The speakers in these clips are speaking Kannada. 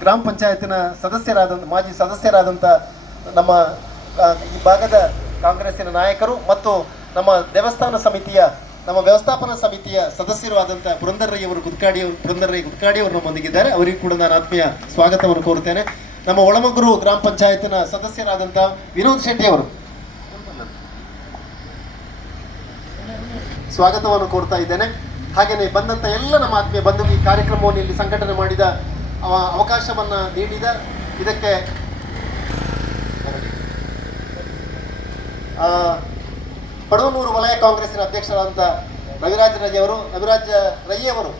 ಗ್ರಾಮ ಪಂಚಾಯತಿನ ಮಾಜಿ ಸದಸ್ಯರಾದಂಥ ನಮ್ಮ ಈ ಭಾಗದ ಕಾಂಗ್ರೆಸ್ಸಿನ ನಾಯಕರು ಮತ್ತು ನಮ್ಮ ನಮ್ಮ ವ್ಯವಸ್ಥಾಪನಾ ಸಮಿತಿಯ ಸದಸ್ಯರು ಆದಂಥ ಪುರಂದರ್ ರೈ ಗುದ್ಕಾಡಿ ಅವರು ನಮ್ಮೊಂದಿಗಿದ್ದಾರೆ. ಅವರಿಗೂ ಕೂಡ ನಾನು ಆತ್ಮೀಯ ಸ್ವಾಗತವನ್ನು ಕೋರುತ್ತೇನೆ. ನಮ್ಮ ಒಳಮಗೂರು ಗ್ರಾಮ ಪಂಚಾಯತಿನ ಸದಸ್ಯರಾದಂಥ ವಿನೋದ್ ಶೆಟ್ಟಿ ಅವರು ಸ್ವಾಗತವನ್ನು ಕೋರ್ತಾ ಇದ್ದೇನೆ. ಹಾಗೆಯೇ ಬಂದಂಥ ಎಲ್ಲ ನಮ್ಮ ಆತ್ಮೀಯ ಬಂಧು ಈ ಕಾರ್ಯಕ್ರಮವನ್ನು ಇಲ್ಲಿ ಸಂಘಟನೆ ಮಾಡಿದ ಅವಕಾಶವನ್ನು ನೀಡಿದ ಇದಕ್ಕೆ ಪಡವನೂರು ವಲಯ ಕಾಂಗ್ರೆಸ್ಸಿನ ಅಧ್ಯಕ್ಷರಾದಂಥ ರವಿರಾಜ ರೈ ಅವರು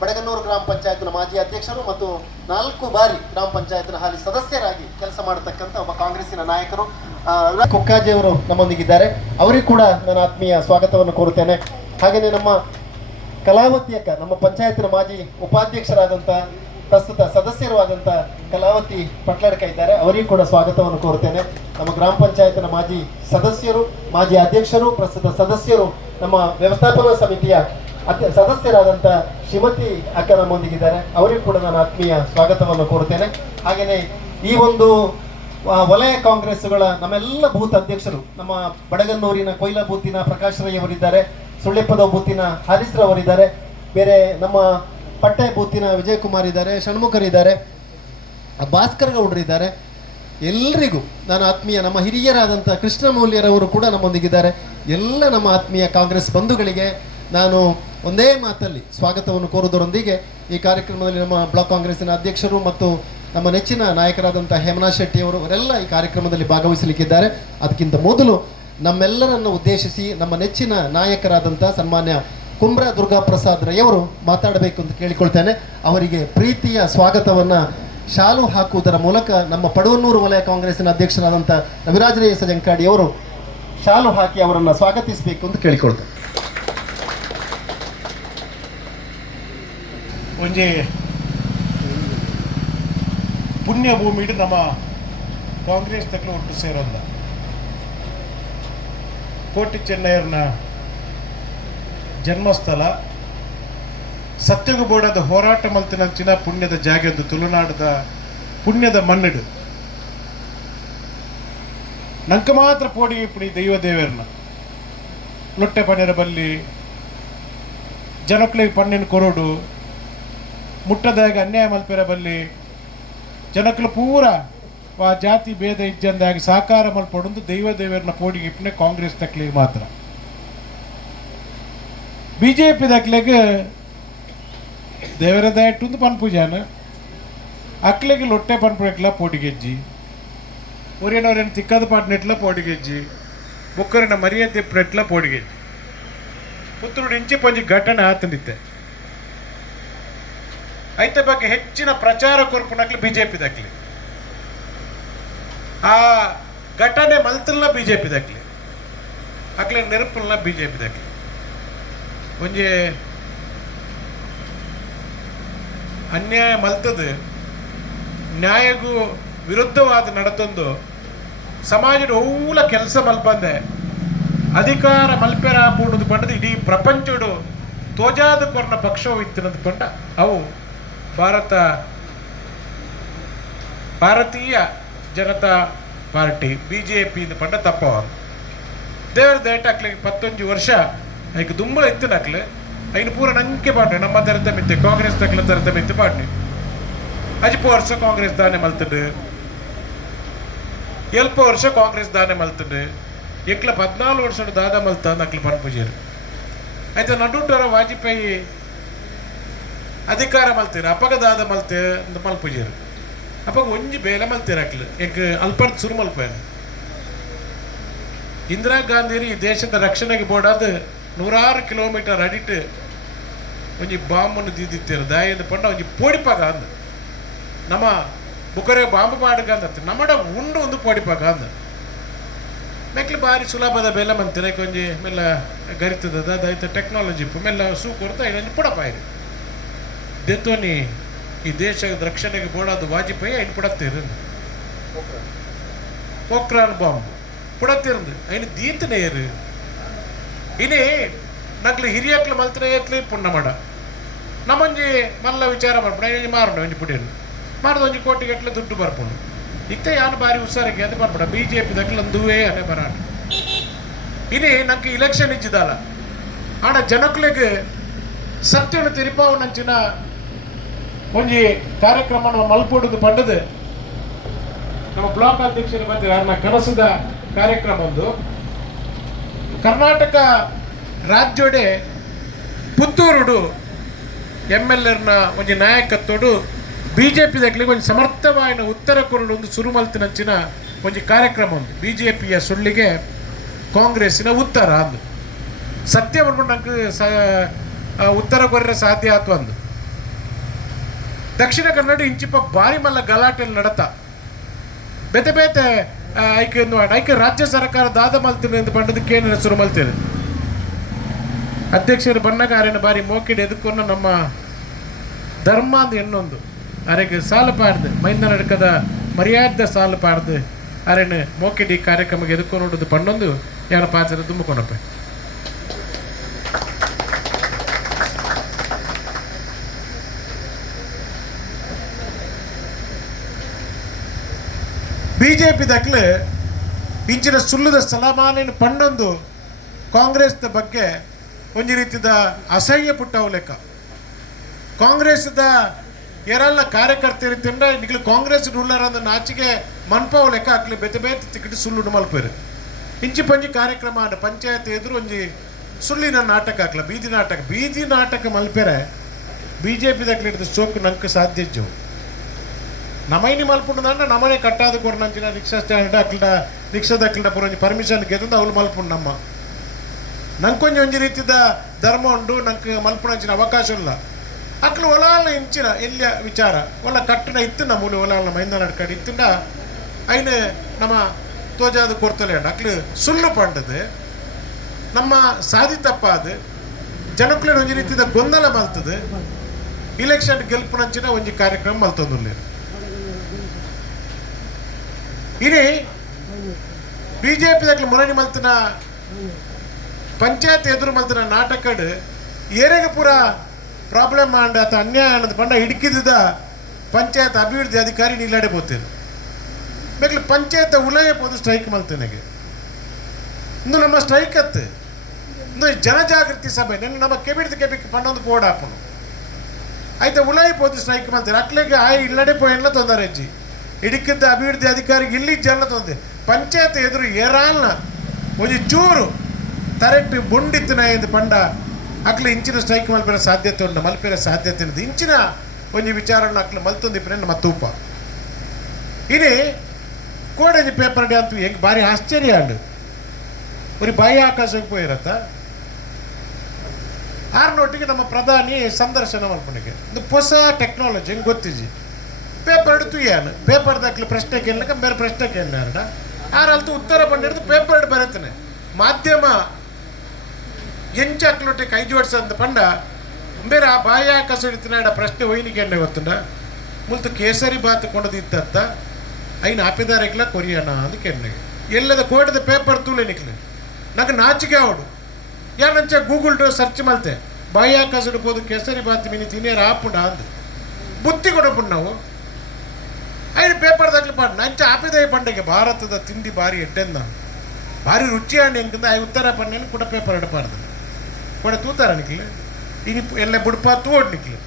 ಬಡಗನ್ನೂರು ಗ್ರಾಮ ಪಂಚಾಯತ್ನ ಮಾಜಿ ಅಧ್ಯಕ್ಷರು ಮತ್ತು 4 ಬಾರಿ ಗ್ರಾಮ ಪಂಚಾಯತ್ನ ಹಾಲಿ ಸದಸ್ಯರಾಗಿ ಕೆಲಸ ಮಾಡತಕ್ಕಂಥ ಒಬ್ಬ ಕಾಂಗ್ರೆಸ್ಸಿನ ನಾಯಕರು ಕೊಕ್ಕಾಜಿ ಅವರು ನಮ್ಮೊಂದಿಗಿದ್ದಾರೆ. ಅವರಿಗೂ ಕೂಡ ನಾನು ಆತ್ಮೀಯ ಸ್ವಾಗತವನ್ನು ಕೋರುತ್ತೇನೆ. ಹಾಗೆಯೇ ನಮ್ಮ ಕಲಾವತಿ ಅಕ್ಕ, ನಮ್ಮ ಪಂಚಾಯತ್ನ ಮಾಜಿ ಉಪಾಧ್ಯಕ್ಷರಾದಂಥ ಪ್ರಸ್ತುತ ಸದಸ್ಯರು ಆದಂಥ ಕಲಾವತಿ ಪಟ್ಲಡ್ಕ ಇದ್ದಾರೆ. ಅವರಿಗೂ ಕೂಡ ಸ್ವಾಗತವನ್ನು ಕೋರುತ್ತೇನೆ. ನಮ್ಮ ಗ್ರಾಮ ಪಂಚಾಯತ್ನ ಮಾಜಿ ಸದಸ್ಯರು, ಮಾಜಿ ಅಧ್ಯಕ್ಷರು, ಪ್ರಸ್ತುತ ಸದಸ್ಯರು, ನಮ್ಮ ವ್ಯವಸ್ಥಾಪನಾ ಸಮಿತಿಯ ಸದಸ್ಯರಾದಂಥ ಶ್ರೀಮತಿ ಅಕ್ಕ ನಮ್ಮೊಂದಿಗಿದ್ದಾರೆ. ಅವರಿಗೂ ಕೂಡ ನಾನು ಆತ್ಮೀಯ ಸ್ವಾಗತವನ್ನು ಕೋರುತ್ತೇನೆ. ಹಾಗೆಯೇ ಈ ಒಂದು ವಲಯ ಕಾಂಗ್ರೆಸ್ಗಳ ನಮ್ಮೆಲ್ಲ ಬೂತ್ ಅಧ್ಯಕ್ಷರು, ನಮ್ಮ ಬಡಗನ್ನೂರಿನ ಕೊಯ್ಲಾ ಬೂತಿನ ಪ್ರಕಾಶ್ ರೈ ಅವರಿದ್ದಾರೆ, ಸುಳ್ಳೆಪ್ಪದ ಬೂತಿನ ಹಾರಿಸ್ರ ಅವರಿದ್ದಾರೆ, ಬೇರೆ ನಮ್ಮ ಪಟ್ಟೆ ಬೂತಿನ ವಿಜಯಕುಮಾರ್ ಇದ್ದಾರೆ, ಷಣ್ಮುಖರಿದ್ದಾರೆ, ಭಾಸ್ಕರ್ ಗೌಡರಿದ್ದಾರೆ. ಎಲ್ಲರಿಗೂ ನಾನು ಆತ್ಮೀಯ ನಮ್ಮ ಹಿರಿಯರಾದಂಥ ಕೃಷ್ಣ ಮೌಲ್ಯರವರು ಕೂಡ ನಮ್ಮೊಂದಿಗಿದ್ದಾರೆ. ಎಲ್ಲ ನಮ್ಮ ಆತ್ಮೀಯ ಕಾಂಗ್ರೆಸ್ ಬಂಧುಗಳಿಗೆ ನಾನು ಒಂದೇ ಮಾತಲ್ಲಿ ಸ್ವಾಗತವನ್ನು ಕೋರುವುದರೊಂದಿಗೆ ಈ ಕಾರ್ಯಕ್ರಮದಲ್ಲಿ ನಮ್ಮ ಬ್ಲಾಕ್ ಕಾಂಗ್ರೆಸ್ಸಿನ ಅಧ್ಯಕ್ಷರು ಮತ್ತು ನಮ್ಮ ನೆಚ್ಚಿನ ನಾಯಕರಾದಂಥ ಹೇಮನಾ ಶೆಟ್ಟಿ ಅವರೆಲ್ಲ ಈ ಕಾರ್ಯಕ್ರಮದಲ್ಲಿ ಭಾಗವಹಿಸಲಿಕ್ಕಿದ್ದಾರೆ. ಅದಕ್ಕಿಂತ ಮೊದಲು ನಮ್ಮೆಲ್ಲರನ್ನು ಉದ್ದೇಶಿಸಿ ನಮ್ಮ ನೆಚ್ಚಿನ ನಾಯಕರಾದಂಥ ಸನ್ಮಾನ್ಯ ಕುಂಬ್ರ ದುರ್ಗಾಪ್ರಸಾದ್ ರೈ ಅವರು ಮಾತಾಡಬೇಕು ಅಂತ ಕೇಳಿಕೊಳ್ತೇನೆ. ಅವರಿಗೆ ಪ್ರೀತಿಯ ಸ್ವಾಗತವನ್ನು ಶಾಲು ಹಾಕುವುದರ ಮೂಲಕ ನಮ್ಮ ಪಡವನ್ನೂರು ವಲಯ ಕಾಂಗ್ರೆಸ್ಸಿನ ಅಧ್ಯಕ್ಷರಾದಂಥ ರವಿರಾಜ ಸಜಂಕಾಡಿ ಅವರು ಶಾಲು ಹಾಕಿ ಅವರನ್ನು ಸ್ವಾಗತಿಸಬೇಕು ಅಂತ ಕೇಳಿಕೊಳ್ತೇನೆ. ಒಂಜಿ ಪುಣ್ಯ ಭೂಮಿ ನಮ್ಮ ಕಾಂಗ್ರೆಸ್ ತಕ್ಕಲು ಒಟ್ಟು ಸೇರೋಲ್ಲ. ಕೋಟಿ ಚೆನ್ನಯ್ಯರ್ನ ಜನ್ಮಸ್ಥಳ ಸತ್ಯಗು ಬೋಡದ ಹೋರಾಟ ಮಲ್ತಿನಂಚಿನ ಪುಣ್ಯದ ಜಾಗೆದ್ದು ತುಳುನಾಡದ ಪುಣ್ಯದ ಮಣ್ಣಿಡು ನಂಕ ಮಾತ್ರ ಪೋಡಿ ಇಪ್ಪಡಿ ದೈವ ದೇವರನ್ನ ಲೊಟ್ಟೆ ಪಣ್ಣಿರ ಬಲ್ಲಿ ಜನಕ್ಳಿಗೆ ಪಣ್ಣಿನ ಕೊರೋಡು ಮುಟ್ಟದಾಗ ಅನ್ಯಾಯ ಮಲ್ಪೆರ ಬಲ್ಲಿ ಜನಕ್ಲು ಪೂರ ಆ ಜಾತಿ ಭೇದ ಇಜ್ಜಂದಾಗಿ ಸಾಕಾರ ಮಲ್ಪಡೊಂದು ದೈವ ದೇವರನ್ನ ಪೋಡಿಗೆ ಇಪ್ಪನೆ ಕಾಂಗ್ರೆಸ್ ತಕ್ಲಿಗೆ ಮಾತ್ರ. ಬಿಜೆಪಿ ದಕ್ಲೆಗೆ ದೇವರ ದಯಟ್ಟುಂದು ಪನ್ಪುಜಾನ ಅಕ್ಲೆಗೆ ಲೊಟ್ಟೆ ಪನ್ಪುಡ್ಲ ಪೋಟಿಗೆಜ್ಜಿ ಊರಿನವ್ರೇನು ತಿಕ್ಕದ ಪಾಟ್ನೆಟ್ಲ ಪೋಟಿಗೆಜ್ಜಿ ಬುಕ್ಕರಿನ ಮರ್ಯಾದೆ ಪ್ರೆಟ್ಲ ಪೋಟಿಗೆಜ್ಜಿ ಪುತ್ತೂರು ಇಂಚಿ ಪಂಚಿ ಘಟನೆ ಆತನಿತ್ತೆ ಐತ ಬಗ್ಗೆ ಹೆಚ್ಚಿನ ಪ್ರಚಾರ ಕೊರ್ಪುನಕ್ಲೆ ಬಿಜೆಪಿ ದಕ್ಲಿ ಆ ಘಟನೆ ಮಲ್ತಲ್ನ ಬಿಜೆಪಿ ದಕ್ಲಿ ಅಕ್ಲೆ ನೆರಪಲ್ನ ಬಿಜೆಪಿ ದಕ್ಲಿ ಒಂಜೆ ಅನ್ಯಾಯ ಮಲ್ತದು ನ್ಯಾಯಗೂ ವಿರುದ್ಧವಾದ ನಡತೊಂದು ಸಮಾಜದ ಹೂಲ ಕೆಲಸ ಮಲ್ಪಂದೆ ಅಧಿಕಾರ ಮಲ್ಪೆರ ಆಪುಡುದು ಪಂಡದು ಇಡೀ ಪ್ರಪಂಚಡು ತೋಜಾದ ಕೊರ್ನ ಪಕ್ಷವು ಇತ್ತಿನದು ಪಂಡ ಅವು ಭಾರತೀಯ ಜನತಾ ಪಾರ್ಟಿ ಬಿಜೆಪಿ ಪಂಡ ತಪ್ಪವ ದೇವರ ದೇಟ ಅಕ್ಲಿಗೆ 11 ವರ್ಷ ಐಕ್ ದುಂಬಳ ಇತ್ತಿನ ಅಕ್ಲೆ ಐನು ಪೂರ ನಂಗೆ ಪಾಡ್ನೆ ನಮ್ಮ ತರತ ಮಿತ್ತೆ ಕಾಂಗ್ರೆಸ್ ತಕ್ಲ ತರತ ಮಿತ್ತೆ ಪಾಡ್ನೆ ಅಜಿಪ ವರ್ಷ ಕಾಂಗ್ರೆಸ್ ದಾನೆ ಮಲ್ತಡು ಎಲ್ಪ ವರ್ಷ ಕಾಂಗ್ರೆಸ್ ದಾನೆ ಮಲ್ತಡು ಎಕ್ಲ 14 ವರ್ಷ ದಾದ ಮಲ್ತ ಅಕ್ಲ ಪನ್ಪುಜೇರು ಆಯ್ತು ನಡುಟರ ವಾಜಪೇಯಿ ಅಧಿಕಾರ ಮಲ್ತೀರ ಅಪಗ ದಾದ ಮಲ್ತೆ ಅಂತ ಮಲ್ಪುಜೇರು ಅಪಗ ಒಂಜಿ ಬೇಲೆ ಮಲ್ತೀರ ಅಕ್ಲ ಎಕ್ ಅಲ್ಪರ್ತ್ ಸುರು ಮಲ್ಪೇನು ಇಂದಿರಾ ಗಾಂಧಿ ಈ ದೇಶದ ರಕ್ಷಣೆಗೆ ಬೋಡಾದ 100 ಕಿಲೋಮೀಟರ್ ಅಡಿಟ್ ಒಂಜಿ ಬಾಂಬನ್ನು ದಿದ್ದಿತ್ತೇರು ದಾಯಿಂದ ಪಂಡ ಒಂಜಿ ಪೋಡಿಪಾಗ ಅಂದ ನಮ್ಮ ಬುಕರೆ ಬಾಂಬು ಮಾಡಗ ಅಂದ ನಮ್ಮಡ ಉಂಡು ಒಂದು ಪೋಡಿಪಾಗ ಅಂದ ಮೆಕ್ಲು ಭಾರಿ ಸುಲಭದ ಬೆಲೆ ಮಂತಿರ ಒಂಜಿ ಮೆಲ್ಲ ಗರಿತದ ಅದಾಯ್ತು ಟೆಕ್ನಾಲಜಿ ಮೆಲ್ಲ ಸೂ ಕೊಡ್ತಾ ಇನ್ನೊಂದು ಪುಡಪಾಯಿರಿ ದೆತ್ತೋನಿ ಈ ದೇಶದ ರಕ್ಷಣೆಗೆ ಬೋಡಾದ ವಾಜಪೇಯಿ ಐನು ಪುಡತ್ತೇರು ಪೋಖ್ರಾನ್ ಬಾಂಬು ಪುಡತ್ತಿರಂದು ಐನು ದೀತನೇ ಏರು ಇನಿ ನಕ್ಲು ಹಿರಿಯಕ್ಲು ಮಲ್ತನ ಏತ್ಲಿ ಪುಣ್ಯ ಮಾಡ ನಮ್ಮಂಜಿ ಮಲ್ಲ ವಿಚಾರ ಮಾಡ್ಬಿಡ ಮಾರೋಣ ಒಂಜಿ ಪುಡಿಯನ್ನು ಮಾಡಿದ 1 ಕೋಟಿ ಗಟ್ಟಲೆ ದುಡ್ಡು ಬರ್ಪುಂಡು ಇತ್ತೆ ಯಾನು ಬಾರಿ ಹುಷಾರಿಗೆ ಅದು ಬರ್ಬೇಡ BJP ದಕ್ಲಂದುವೇ ಅನೆ ಬರಾಟ ಇನಿ ನಂಗೆ ಇಲೆಕ್ಷನ್ ಇಜ್ಜಿದಲ್ಲ ಆಡ ಜನಕ್ಲೆಗೆ ಸತ್ಯನ ತಿರುಪಾವು ನಂಚಿನ ಒಂಜಿ ಕಾರ್ಯಕ್ರಮ ಮಲ್ಪೋಡುದು ಪಂಡದು ನಮ್ಮ ಬ್ಲಾಕ್ ಅಧ್ಯಕ್ಷರು ಬಂದಿರ ನನ್ನ ಕನಸದ ಕಾರ್ಯಕ್ರಮ ಒಂದು ಕರ್ನಾಟಕ ರಾಜ್ಯೋಡೆ ಪುತ್ತೂರುಡು MLRನ ಒಂಜಿ ನಾಯಕತ್ವಡು BJP ದಕ್ಲಿಗೆ ಒಂದು ಸಮರ್ಥವಾದ ಉತ್ತರ ಕೊರಡು ಒಂದು ಶುರು ಮಲ್ತಿನಂಚಿನ ಒಂಜಿ ಕಾರ್ಯಕ್ರಮ ಒಂದು BJPಯ ಸುಳ್ಳಿಗೆ ಕಾಂಗ್ರೆಸ್ಸಿನ ಉತ್ತರ ಅಂದು ಸತ್ಯ ಬರ್ಕೊಂಡು ನಂಗೆ ಉತ್ತರ ಕೊರ್ರೆ ಸಾಧ್ಯ ಆಯ್ತು ಅಂದು ದಕ್ಷಿಣ ಕನ್ನಡ ಇಂಚಿಪ್ಪ ಬಾರಿ ಮಲ್ಲ ಗಲಾಟೆಯಲ್ಲಿ ನಡತ ಬೇತೆ ಬೇತೆ ಐಕೆ ರಾಜ್ಯ ಸರ್ಕಾರ ದಾದ ಮಲ್ತೀನಿ ಎಂದು ಪಂಡದಕ್ಕೆ ಏನು ಶುರು ಮಲ್ತೇನೆ ಅಧ್ಯಕ್ಷರು ಬಣ್ಣಗ ಅರೆನ ಬಾರಿ ಮೋಕಿಡ್ ಎದುಕೊಂಡು ನಮ್ಮ ಧರ್ಮ ಅಂದು ಎನ್ನೊಂದು ಅರೆಗೆ ಸಾಲು ಪಾಡ್ದು ಮೈಂದ ನಡಕದ ಮರ್ಯಾದ ಸಾಲು ಪಾಡ್ದು ಅರೆನ ಮೋಕಿಡಿ ಕಾರ್ಯಕ್ರಮಕ್ಕೆ ಎದುಕೊಂಡು ನೋಡೋದು ಪಂಡೊಂದು ಯಾರ ಪಾತ್ರ ತುಂಬಿಕೊಂಡಪ್ಪ BJP ದಕ್ಲೆ ಇಂಚಿನ ಸುಳ್ಳುದ ಸಲಾಮಾನೇನು ಪಂಡೊಂದು ಕಾಂಗ್ರೆಸ್ದ ಬಗ್ಗೆ ಒಂದು ರೀತಿದ ಅಸಹ್ಯ ಪುಟ್ಟವು ಲೆಕ್ಕ ಕಾಂಗ್ರೆಸ್ದ ಎರಲ್ಲ ಕಾರ್ಯಕರ್ತರು ತಿಂಡ ನಿಗ್ಲು ಕಾಂಗ್ರೆಸ್ ರೂಲರ್ ಅಂದ ನಾಚಿಗೆ ಮನ್ಪವು ಲೆಕ್ಕ ಹಾಕ್ಲಿ ಬೇತೆ ಬೇತೆ ತಿಕ್ಕಿ ಸುಳ್ಳು ಮಲ್ಪೇರು ಇಂಚಿ ಪಂಜಿ ಕಾರ್ಯಕ್ರಮ ಆಡ ಪಂಚಾಯತ್ ಎದುರು ಒಂಜಿ ಸುಳ್ಳಿನ ನಾಟಕ ಹಾಕ್ಲ ಬೀದಿ ನಾಟಕ ಮಲ್ಪೇರೆ BJP ದಕ್ಲೆ ಹಿಡಿದು ಸೋಕು ನಂಗೆ ಸಾಧ್ಯ ಇಜ್ಜವು ನಮೈನಿ ಮಲ್ಪುಂಡು ನಮ್ಮನೆ ಕಟ್ಟಾದ ಕೊರ್ನಂಚಿನ ರಿಕ್ಷಾ ಸ್ಟ್ಯಾಂಡ್ ಅಕ್ಲಿಡ ರಿಕ್ಷಾದ ಅಕ್ಲಿಡ ಪೂರ ಪರ್ಮಿಷನ್ ಗೆದ್ದು ಅವ್ಳು ಮಲ್ಪುಂಡು ನಮ್ಮ ನಂಗೆ ಒಂಜಿ ರೀತಿದ ಧರ್ಮ ಉಂಡು ನಂಗೆ ಮಲ್ಪುಣಂಚಿನ ಅವಕಾಶ ಇಲ್ಲ ಅಕ್ಲು ಒಲಾಲ ಇಂಚಿನ ಎಲ್ಲಿಯ ವಿಚಾರ ಒಲ್ಲ ಕಟ್ಟಡ ಇತ್ತು ಮೂಲೆ ಒಲಾಲ ಮೈಂದ ನಡ್ಕಡೆ ಇತ್ತುಂಡ ಐನು ನಮ್ಮ ತೋಜಾದ ಕೊರ್ತಲೆ ಅಕ್ಲು ಸುಳ್ಳು ಪಂಡದು ನಮ್ಮ ಸಾಧಿ ತಪ್ಪಾದು ಜನಕ್ಲೆ ಒಂಜಿ ರೀತಿದ ಗೊಂದಲ ಮಲ್ತದು ಇಲೆಕ್ಷನ್ ಗೆಲ್ಪುಣಂಚಿನ ಒಂಜಿ ಕಾರ್ಯಕ್ರಮ ಮಲ್ತೊಂದುಲ್ಲೇರು ಇನಿ BJP ದಕ್ಲೆ ಮೊರನಿ ಮಲ್ತಿನ ಪಂಚಾಯತ್ ಎದುರು ಮಲ್ತಿನ ನಾಟಕಡ್ ಏರೆಗೆ ಪೂರ ಪ್ರಾಬ್ಲಮ್ ಆಂಡ ಅಥ ಅನ್ಯಾಯ ಅನ್ನೋದು ಪಂಡ ಹಿಡ್ಕಿದ್ದ ಪಂಚಾಯತ್ ಅಭಿವೃದ್ಧಿ ಅಧಿಕಾರಿ ನಿಲ್ಲಾಡೆ ಬೋತೇನೆ ಬೇಕಲು ಪಂಚಾಯತ್ ಉಲಯ ಪೋದು ಸ್ಟ್ರೈಕ್ ಮಲ್ತೇನೆಗೆ ಇಂದು ನಮ್ಮ ಸ್ಟ್ರೈಕ್ ಅತ್ತು ಇಂದು ಜನಜಾಗೃತಿ ಸಭೆ ನೆನ್ನೆ ನಮ್ಮ ಕೆಬಿಡ್ದು ಪಂಡೊಂದು ಬೋರ್ಡ್ ಹಾಪನು ಆಯ್ತಾ ಉಲಯ ಪೋದು ಸ್ಟ್ರೈಕ್ ಮಲ್ತೇನೆ ಅಕ್ಲೆಗೆ ಇಲ್ಲಡೆ ಪೋಯೆಲ್ಲ ತೊಂದರೆ ಅಜ್ಜಿ ಹಿಡಿಕಿದ್ದ ಅಭಿವೃದ್ಧಿ ಅಧಿಕಾರಿಗೆ ಇಲ್ಲಿ ಜನ ತೊಂದೆ ಪಂಚಾಯತ್ ಎದುರು ಏರಾಲ್ನ ಒಂಜಿ ಚೂರು ತರೆಕ್ಟ್ ಬೊಂಡಿತ್ತಿನ ಎಂದು ಪಂಡ ಅಕ್ಲು ಇಂಚಿನ ಸ್ಟ್ರೈಕ್ ಮಲ್ಪೇರ ಸಾಧ್ಯತೆ ಉಂಡು ಮಲ್ಪೇರ ಸಾಧ್ಯತೆ ಇರೋದು ಇಂಚಿನ ಒಂಜಿ ವಿಚಾರನ ಅಕ್ಲು ಮಲ್ತೊಂದಿಪ್ಪನ ನಮ್ಮ ತೂಪ ಇನಿ ಕೋಡಂಜಿ ಪೇಪರ್ ಡೇ ಅಂತೂ ಹೆಂಗೆ ಭಾರಿ ಆಶ್ಚರ್ಯ ಅಂಡು ಒಂದು ಬಾಯಿ ಆಕಾಶಕ್ಕೆ ಪೋಯಿರತ್ತ ಆರ್ನೊಟ್ಟಿಗೆ ನಮ್ಮ ಪ್ರಧಾನಿ ಸಂದರ್ಶನ ಮಲ್ಪನಿಗೆ ಒಂದು ಹೊಸ ಟೆಕ್ನಾಲಜಿ ಹೆಂಗೆ ಗೊತ್ತಿಜಿ ಪೇಪರ್ ಹಿಡಿತು ಏನು ಪೇಪರ್ ದಾಖಲೆ ಪ್ರಶ್ನೆ ಕೇಳಲಿಕ್ಕೆ ಬೇರೆ ಪ್ರಶ್ನೆ ಕೇಳಿನಾರಡ ಆರಲ್ತು ಉತ್ತರ ಬಂದಿರೋದು ಪೇಪರ್ ಬರುತ್ತಾನೆ ಮಾಧ್ಯಮ ಎಂಚಾಕ್ಲೊಟ್ಟೆ ಕೈ ಜೋಡಿಸಂತ ಪಂಡ ಬೇರೆ ಆ ಬಾಯಿ ಆಕಾಶ ಹಿಡಿತಿನಾಡ ಪ್ರಶ್ನೆ ಒಯ್ನಿಗೆ ಎಣ್ಣೆ ಗೊತ್ತುಂಡ ಮುಲ್ತು ಕೇಸರಿ ಬಾತ್ ಕೊಂಡದು ಇತ್ತತ್ತ ಐನು ಆಪಿದಾರೆಗ್ಲ ಕೊರಿಯಣ ಅಂದು ಕೆಣ್ಣೆಗೆ ಎಲ್ಲದ ಕೋಟದ ಪೇಪರ್ ತೂಲೆ ನಿಕ್ಲೆ ನಂಗೆ ನಾಚಿಕೆ ಅವಡು ಯಾನಂಚ ಗೂಗಲ್ ಸರ್ಚ್ ಮಲ್ತೆ ಬಾಯಿ ಆಕಾಶ ಹಿಡ್ಬೋದು ಕೇಸರಿ ಬಾತ್ ಮಿನಿ ತಿನ್ನೇರು ಆಪುಂಡ ಅಂದು ಬುತ್ತಿ ಕೊಡಪುಂಡು ನಾವು ಐದು ಪೇಪರ್ ದಾಖಲೆ ಪಾಡು ನಂಚ ಆಪಿದ ಪಂಡೆಗೆ ಭಾರತದ ತಿಂಡಿ ಭಾರಿ ಎಡ್ಡೆಂದ ಭಾರಿ ರುಚಿ ಹಣ್ಣು ಹೆಂಗಿಂದ ಉತ್ತರ ಪಂಡೇನು ಕೂಡ ಪೇಪರ್ ಇಡಪಾರ್ದು ಕೂಡ ತೂತಾರ ನಿಕ್ಲೆ ಇನಿ ಎಲ್ಲ ಬುಡ್ಪ ತೂಡ್ ನಿಕ್ಲೆ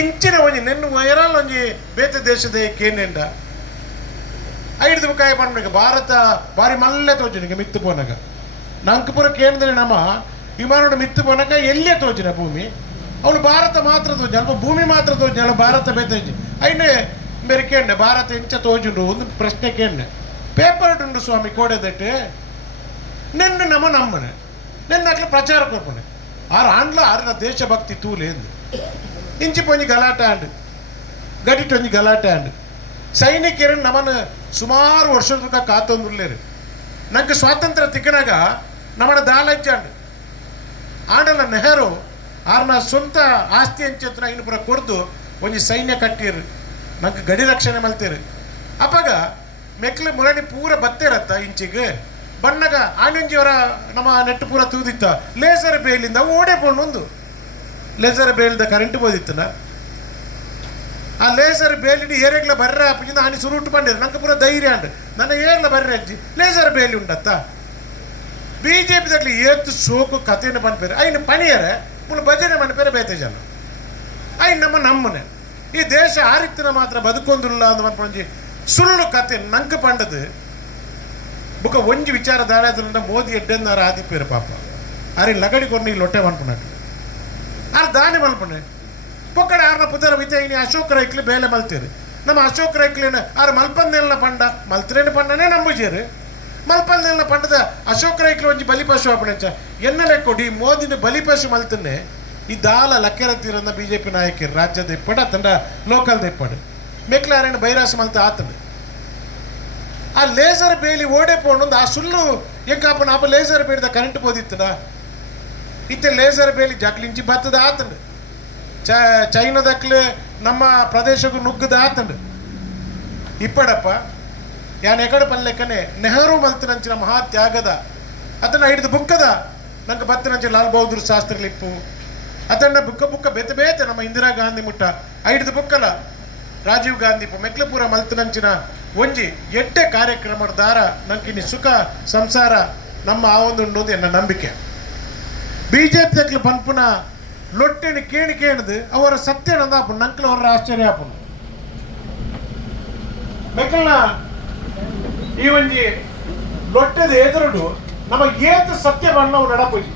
ಇಂಚಿನ ಒಂಜಿ ನೆನ್ನು ವೈರಲ್ ಒಂಜಿ ಬೇತೆ ದೇಶದ ಕೇನೆಂಡ ಐದು ಕಾಯಿ ಪಂಡಗೆ ಭಾರತ ಭಾರಿ ಮಲ್ಲೆ ತೋಜನಿಗೆ ಮಿತ್ತು ಪೋನಾಗ ನಂಗೆ ಪೂರ ಕೇಂದ್ರ ನಮ್ಮ ವಿಮಾನೋಡ ಮಿತ್ತು ಪೋನಾಗ ಎಲ್ಲೇ ತೋಜಿನ ಭೂಮಿ ಅವಳು ಭಾರತ ಮಾತ್ರ ತೋಜಿ ಅಲ್ಪ ಭೂಮಿ ಮಾತ್ರ ತೋಜಿ ಅಲ್ಲ ಭಾರತ ಬೇತೆ ಐನೇ ಬೇರೆ ಕೇಂಡೆ ಭಾರತ ಎಂಚ ತೋಜುಂಡು ಒಂದು ಪ್ರಶ್ನೆ ಕೇಂಡೆ ಪೇಪರ್ ಉಂಡು ಸ್ವಾಮಿ ಕೋಡೆದಟ್ಟು ನೆನ್ನೆ ನಮ್ಮನೆ ನೆನ್ನೆ ಅಟ್ಲ ಪ್ರಚಾರ ಕೊಡ್ಪಣೆ ಆರು ಆಂಡ್ಲ ಆರಿನ ದೇಶಭಕ್ತಿ ತೂಲೆ ಎಂದು ಇಂಚಿ ಪೊಂಜಿ ಗಲಾಟೆ ಆಂಡು ಗಡಿಟೊಂಜಿ ಗಲಾಟೆ ಆಂಡು ಸೈನಿಕರನ್ನು ನಮ್ಮನ್ನು ಸುಮಾರು ವರ್ಷದ ಕಾತೊಂದುಲ್ಲೇರು ನಂಗೆ ಸ್ವಾತಂತ್ರ್ಯ ತಿಕ್ಕನಾಗ ನಮ್ಮನ ದಾಲಜ್ಜಾಂಡು ಆಂಡಲ ನೆಹರು ಆರ್ನ ಸ್ವಂತ ಆಸ್ತಿ ಹಂಚತ್ರ ಇನ್ನು ಪುರ ಕೊಡ್ದು ಒಂಜಿ ಸೈನ್ಯ ಕಟ್ಟಿರು ನಂಗೆ ಗಡಿ ರಕ್ಷಣೆ ಮಲ್ತೀರು ಅಪ್ಪಾಗ ಮೆಕ್ಲೆ ಮುರಣಿ ಪೂರ ಬತ್ತೇರತ್ತ ಇಂಚಿಗೆ ಬಣ್ಣಗ ಆಣಿಂಜಿಯವರ ನಮ್ಮ ನೆಟ್ಟು ಪೂರ ತೂದಿತ್ತ ಲೇಸರ್ ಬೇಲಿಂದ ಓಡೆ ಪೋಣೊಂದು ಲೇಸರ್ ಬೇಲಿಂದ ಕರೆಂಟ್ ಬೋದಿತ್ತನ ಆ ಲೇಸರ್ ಬೇಲಿಡಿ ಏರೆಗ್ಲ ಬರ್ರೆ ಆಪಿಂದ ಆನಿ ಸುರುಟ್ಟು ಬಂದಿರು ನಂಗೆ ಪೂರ ಧೈರ್ಯ ಅಂಡ್ ನನ್ನ ಏರ್ಲ ಬರ್ರೆ ಅಜ್ಜಿ ಲೇಸರ್ ಬೇಲಿ ಉಂಡತ್ತ BJP ದಾಗ್ಲಿ ಏತ್ತು ಸೋಕು ಕಥೆಯನ್ನು ಬಂದ್ಪೇರೆ ಐನು ಪಣಿಯರೆ ಮುನ್ನ ಭಜನೆ ಮನ್ಪೇರೆ ಬೇತೆ ಜನ ಐನು ನಮ್ಮನೆ ಈ ದೇಶ ಆರಿತ್ತಿನ ಮಾತ್ರ ಬದುಕೊಂದಿಲ್ಲ ಅಂತ ಮನ್ಪಂಜಿ ಸುಳ್ಳು ಕತೆ ನಂಗೆ ಪಂಡದು ಬುಕ್ಕ ಒಂಜಿ ವಿಚಾರಧಾರೆ ಮೋದಿ ಎಡ್ಡೆನ್ನಾರ ಆದಿಪ್ಪೇರು ಪಾಪ ಅರೆ ಲಗಡಿ ಕೊಂಡು ಲೊಟ್ಟೆ ಮನ್ಪುನಟ್ಟು ಆರು ದಾನಿ ಮಲ್ಪನೆ ಪೊಕ್ಕಡೆ ಆರ್ನ ಪುದರ ವಿತೈನಿ ಅಶೋಕ್ ರೈಕ್ಲಿ ಬೇಲೆ ಮಲ್ತೀರಿ ನಮ್ಮ ಅಶೋಕ್ ರೈಕ್ಲಿನ ಆರು ಮಲ್ಪಂದೇಲ್ನ ಪಂಡ ಮಲ್ತಿರೇನ ಪಂಡನೇ ನಂಬುಜೇರು ಮಲ್ಪಂದೇಲ್ನ ಪಂಡದ ಅಶೋಕ್ ರೈಕ್ಲಿ ಒಂಜಿ ಬಲಿಪಶು ಆಪಣೆಂಚ ಎನ್ನಲೆ ಕೊಡಿ ಮೋದಿನ ಬಲಿಪಶು ಮಲ್ತನ್ನೆ ಈ ದಾಲ ಲಕ್ಕೆರತ್ತೀರನ್ನ BJP ನಾಯಕರು ರಾಜ್ಯದ ಇಪ್ಪಡು ಅತ್ತಂಡ ಲೋಕಲ್ದ ಇಪ್ಪಡು ಮೆಕ್ಲಾರೇನು ಬೈರಾಸ ಮಲ್ತ ಆತಂಡು ಆ ಲೇಸರ್ ಬೇಲಿ ಓಡೆ ಪೋಂಡು ಆ ಸುಳ್ಳು ಎಂಕಾಪನ ಅಪ್ಪ ಲೇಸರ್ ಬೇಡಿದ ಕರೆಂಟ್ ಪೋದಿತ್ತದ ಇತ್ತೆ ಲೇಸರ್ ಬೇಲಿ ಜಕ್ಲಿಂಚಿ ಬತ್ತದ ಆತಂಡು ಚೈನಾದಕ್ಲೆ ನಮ್ಮ ಪ್ರದೇಶಕ್ಕೂ ನುಗ್ಗದ ಆತಂಡು ಇಪ್ಪಡಪ್ಪ ಯಾನ್ ಎಕಡೆ ಪಲ್ಲೆಕ್ಕನೆ ನೆಹರು ಮಲ್ತಿನಂಚಿನ ಮಹಾತ್ಯಾಗದ ಅದನ್ನ ಹಿಡಿದು ಬುಕ್ಕದ ನಂಗೆ ಬತ್ತಿನಂಚಿ ಲಾಲ್ ಬಹದ್ದೂರ್ ಶಾಸ್ತ್ರಿಲಿಪ್ಪು ಅದನ್ನ ಬುಕ್ಕ ಬೇತೆ ಬೇತೆ ನಮ್ಮ ಇಂದಿರಾ ಗಾಂಧಿ ಮುಟ್ಟ ಹಿಡಿದು ಬುಕ್ಕಲ ರಾಜೀವ್ ಗಾಂಧಿ ಮೆಕ್ಲಪುರ ಮಲ್ತಿನಂಚಿನ ಒಂಜಿ ಎಡ್ಡೆ ಕಾರ್ಯಕ್ರಮದ ದಾರ ನಂಗಿನಿ ಸುಖ ಸಂಸಾರ ನಮ್ಮ ಆ ಒಂದು ಉಂಡು ಎನ್ನ ನಂಬಿಕೆ BJP ದಕ್ಲು ಪನ್ಪುನ ಲೊಟ್ಟೆನಿ ಕೇಣಿದು ಅವರ ಸತ್ಯ ನಂದಾಪು ನಂಕಲ್ ಅವರ ಆಶ್ಚರ್ಯ ಆಪುನು ಮೆಕ್ಕಲ್ನ ಈ ಒಂಜಿ ಲೊಟ್ಟೆದ ಎದುರುಡು ನಮ್ಮ ಏತು ಸತ್ಯ ಬಣ್ಣವು ನಡಪುಜಿ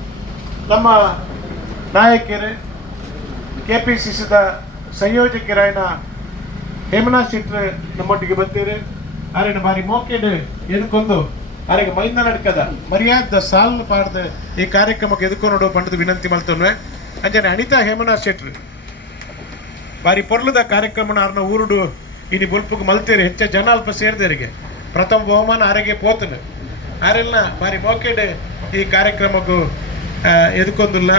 ನಮ್ಮ ನಾಯಕರು KPCCದ ಸಂಯೋಜಕರಾಯನ ಹೇಮನಾ ಶೆಟ್ರು ನಮ್ಮೊಟ್ಟಿಗೆ ಬರ್ತೀರಿ ಆರೇನು ಬಾರಿ ಮೋಕೆಡ್ ಎದ್ಕೊಂಡು ಆರೆಗೆ ಮೈಂದ ನಡ್ಕದ ಮರ್ಯಾದ ಸಾಲ್ ಪಾಡ್ದು ಈ ಕಾರ್ಯಕ್ರಮಕ್ಕೆ ಎದ್ಕೊಂಡು ಪಂಡದು ವಿನಂತಿ ಮಲ್ತನ್ವೆ ಅಂಜನೆ ಅನಿತಾ ಹೇಮನಾ ಶೆಟ್ರು ಬಾರಿ ಪೊರ್ಲದ ಕಾರ್ಯಕ್ರಮನ ಆರ್ನ ಊರುಡು ಇನಿ ಬುಲ್ಪುಗೆ ಮಲ್ತೀರಿ ಹೆಚ್ಚ ಜನ ಅಲ್ಪ ಸೇರಿದರಿಗೆ ಪ್ರಥಮ ಬಹುಮಾನ ಆರೆಗೆ ಪೋತನು ಆರೆಲ್ಲ ಬಾರಿ ಮೋಕೆಡ್ ಈ ಕಾರ್ಯಕ್ರಮಕ್ಕೂ ಎದ್ಕೊಂದಿಲ್ಲ